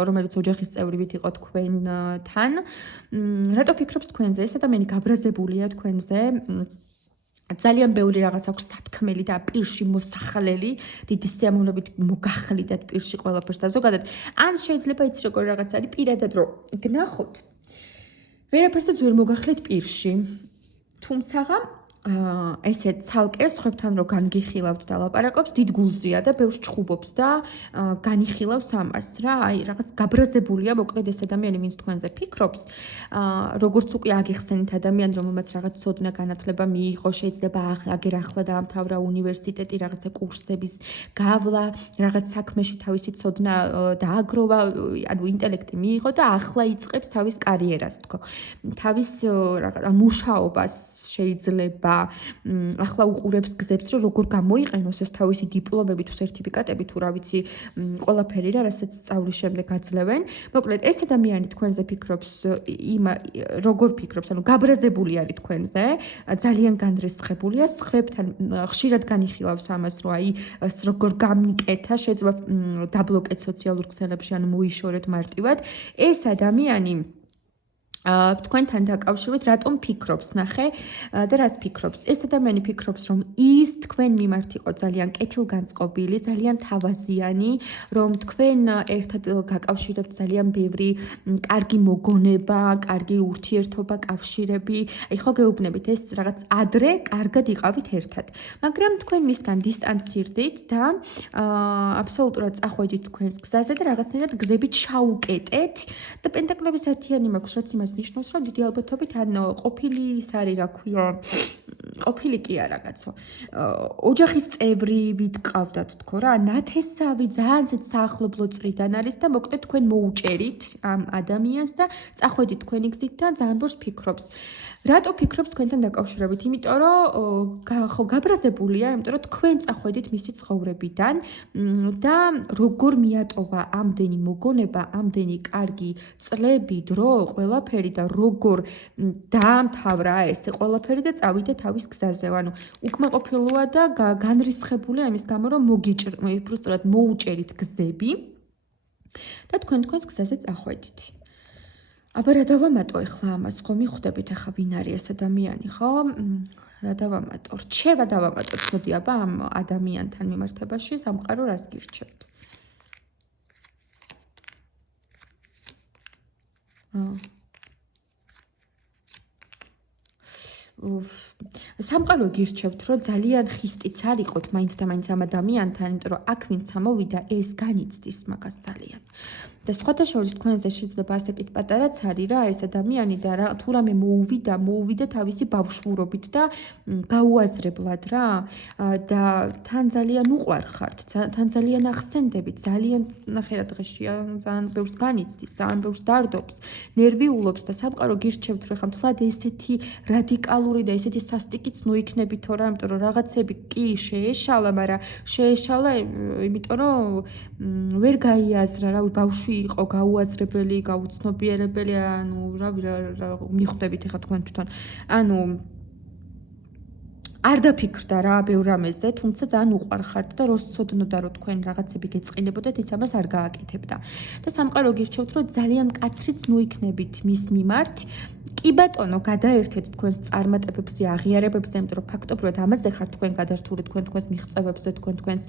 რომელიც ოჯახის წევრივით იყო თქვენთან. რატო ფიქრობს თქვენზე? ეს ადამიანი გაბრაზებულია თქვენზე. ძალიან ბევრი რაღაც აქვს სათქმელი და პირში მოსახლელი, დიდი სიამოვნებით მოგახლიდათ პირში ყველაფერს და ზოგადად, ან შეიძლება იცი როგორ რაღაც არის პირადად რომ გნახოთ. ვერაფერსაც ვერ მოგახლეთ პირში. თუმცა ესე ცალკე სხვებთან რო განგიხილავთ და ლაპარაკობს, დიდ გულზია და ბევრს ჩხუბობს და განიხილავს ამას რა. აი, რაღაც გაბრაზებულია, მოკლედ ეს ადამიანი, ვინც თქვენზე ფიქრობს, როგორც უკვე აგიხსენით ადამიანი, რომელმაც რაღაც ცოდნა განათლება მიიღო, შეიძლება აგერ ახლა დაამთავრა უნივერსიტეტი, რაღაცა კურსების გავლა, რაღაც საქმეში თავისი ცოდნა დააგროვა, ანუ ინტელექტი მიიღო და ახლა იწყებს თავის კარიერას, თქო. თავის რაღაც მუშაობას შეიძლება ახლა უყურებს გზებს, რომ როგორ გამოიყენოს ეს თავისი დიპლომები თუ სერტიფიკატები თუ რა ვიცი, ყველაფერი რა, რასაც სწავლის შემდეგ აძლევენ. მოკლედ, ეს ადამიანი თქვენზე ფიქრობს, როგორ ფიქრობს, ანუ გაბრაზებული არის თქვენზე, ძალიან განრისხებულია, სხვებთან ხშირად განიხილავს ამას, რომ აი, როგორ გამიკეთა, შეიძლება დაბლოკეთ სოციალურ ქსელებში, ანუ მოიშორეთ მარტივად. ეს ადამიანი თქვენთან დაკავშირებით რატომ ფიქრობს, ნახე და რას ფიქრობს? ეს ადამიანი ფიქრობს, რომ ის თქვენ მიმართ იყო ძალიან კეთილგანწყობილი, ძალიან თავაზიანი, რომ თქვენ ერთად გაკავშირებთ ძალიან ბევრი კარგი მოგონება, კარგი ურთიერთობა, კავშირები. აი ხო გეუბნებით, ეს რაღაც ადრე კარგად იყავით ერთად. მაგრამ თქვენ მისგან დისტანცირდით და აბსოლუტურად წახვედით თქვენს გზაზე და რაღაცნაირად გზები ჩაუკეტეთ და პენტაკლების ერთიანი მაქვს, რაც იმას ნიშნავს, რომ დიდი ალბათობით ან ყოფილი ის არის, რა ქვია, ყოფილი კი არა რაღაცო. ოჯახის წევრივით ყავდათ თქო რა, ნათესავი ძალიან საახლობლო წრიდან არის და მოკლედ თქვენ მოუჭერით ამ ადამიანს და წახვედით თქვენი გზით და ძალიან ბევრს ფიქრობს. რატო ფიქრობს თქვენთან დაკავშირებით? იმიტომ რომ ხო გაბრაზებულია, იმიტომ რომ თქვენ წახვედით მისი ცხოვრებიდან და როგორ მიატოვა ამდენი მოგონება, ამდენი კარგი წლები, დრო, ყველაფერი და როგორ დაამთავრა ეს ყველაფერი და წავიდა თავის გზაზე. ანუ უკმაყოფილოა და განრისხებულია იმის გამო, რომ პროსტად მოუჭერით გზები და თქვენ თქვენს გზაზე წახვედით. აბა რა დავამატო ახლა ამას, ხო მიხვდებით ახლა ვინ არის ეს ადამიანი, ხო? რა დავამატო? რჩევა დავამატო, თქოდი აბა ამ ადამიანთან მიმართებაში, სამყარო რას გირჩევთ? სამყარო გირჩევთ, რომ ძალიან ხისტიც არ იყოთ მაინც და მაინც ამ ადამიანთან, იმიტომ რომ აქ ვინც ამოვიდა, ეს განიცდის მაგას ძალიან. და სხვათა შორის თქვენზე შეიძლება ასაკით პატარაც არის რა, ეს ადამიანი და რა თუ რამე მოუვიდა თავისი ბავშვურობით და გაუაზრებლად რა და თან ძალიან უყვარხართ, თან ძალიან ახსენდებით, ძალიან ნახე რა დღეშია, ძალიან ბევრს განიცდის, ძალიან ბევრს დარდობს, ნერვიულობს და სამყარო გირჩევთ, რომ ხა მთლად ესეთი რადიკალური და ესეთი სასტიკიც ნოიქნებით თორა, იმიტომ რომ რაღაცები კი შეეშალა, მაგრამ შეეშალა იმიტომ რომ ვერ გაიაზრა, რავი, ბავშვი იყო გაუაზრებელი, გაუცნობიერებელი, ანუ რავი რა მიხვდებით ახლა თქვენ თვითონ. ანუ არ დაფიქრდა რა ბევრ რამეზე, თუმცა ძალიან უყვარხართ და როს ცოდნოდა რომ თქვენ რაღაცები გეწყინებოდეთ, ის ამას არ გააკეთებდა. და სამყარო გირჩევთ, რომ ძალიან მკაცრიც ნოიქნებით მის მიმართ კი ბატონო, გადაერთეთ თქვენს წარმატებებზე, აღიარებებზე, იმიტომ რომ ფაქტობრივად ამაზე ხარ თქვენ გადართული, თქვენს მიღწევებზე, თქვენს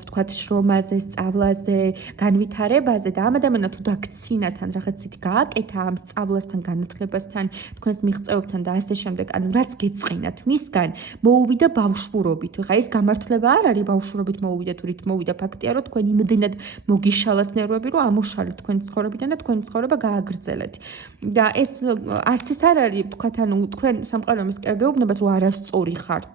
ვთქვათ შრომაზე, სწავლაზე, განვითარებაზე და ამ ადამიანმა თუ დაგცინათ ან რაღაცით გააკეთა ამ სწავლასთან, განათლებასთან, თქვენს მიღწევებთან და ასე შემდეგ, ანუ რაც გეწყინათ მისგან, მოუვიდა ბავშვურობით. ხა ეს გამართლება არ არის ბავშვურობით მოუვიდა თუ რით მოუვიდა, ფაქტია რომ თქვენ იმდენად მოგიშალათ ნერვები, რომ ამოშალეთ თქვენი ცხოვრებიდან და თქვენი ცხოვრება გააგრძელეთ. და ეს არც ეს არ არის, თქვათ, ანუ თქვენ სამყარო იმის გეუბნებათ, რომ არასწორი ხართ.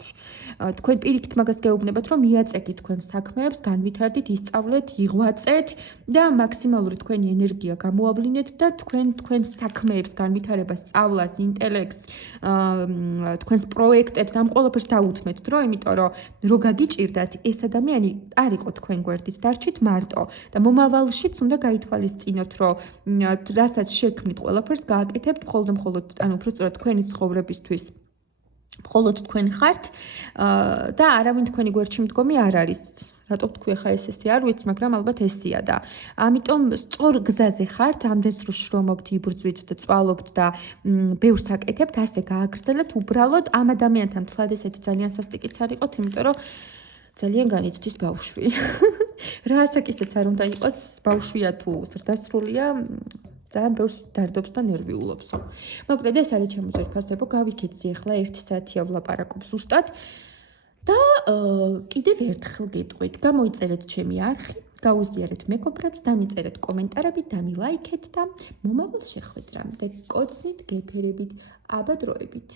თქვენ პირიქით მაგას გეუბნებათ, რომ მიაწეკით თქვენ საქმეებს, განვითარდით, ისწავლეთ, იღვაწეთ და მაქსიმალური თქვენი ენერგია გამოავლინეთ და თქვენ საქმეებს, განვითარებას, სწავლას, ინტელექტს, თქვენს პროექტებს, ამ ყველაფერს დაუთმეთ დრო, იმიტომ რომ რო გაგიჭირდათ, ეს ადამიანი არ იყო თქვენ გვერდით, დარჩით მარტო და მომავალშიც უნდა გაითვალისწინოთ, რომ რასაც შექმნით ყველაფერს გააკეთებთ მხოლოდ, ანუ უბრალოდ თქვენი ცხოვრებისთვის. მხოლოდ თქვენ ხართ და არავინ თქვენი გვერდში მდგომი არ არის. რატო თქვი ხა ესე არ ვიცი, მაგრამ ალბათ ესია და ამიტომ სწორ გზაზე ხართ, ამდენს რო შრომობთ, იბრძვით და წვალობთ და ბევრს აკეთებთ, ასე გააგრძელეთ უბრალოდ ამ ადამიანთან თლად ესეთი ძალიან სასტიკიც არ იყოთ, იმიტომ რომ ძალიან განიცდის ბავშვი. რა ასაკისაც არ უნდა იყოს, ბავშვია თუ ზრდასრულია, ძალიან ბევრს დარდობს და ნერვიულობსო. მოკლედ ეს არის ჩემი ძვირფასებო, გავიქეცი ახლა 1 საათია ვლაპარაკობ ზუსტად და კიდევ ერთხელ გეტყვით, გამოიწერეთ ჩემი არხი, გაუზიარეთ მეგობრებს, დამიწერეთ კომენტარები, დამილაიქეთ და მომავალ შეხვედრამდე კოცნით, გეფერებით, აბა დროებით.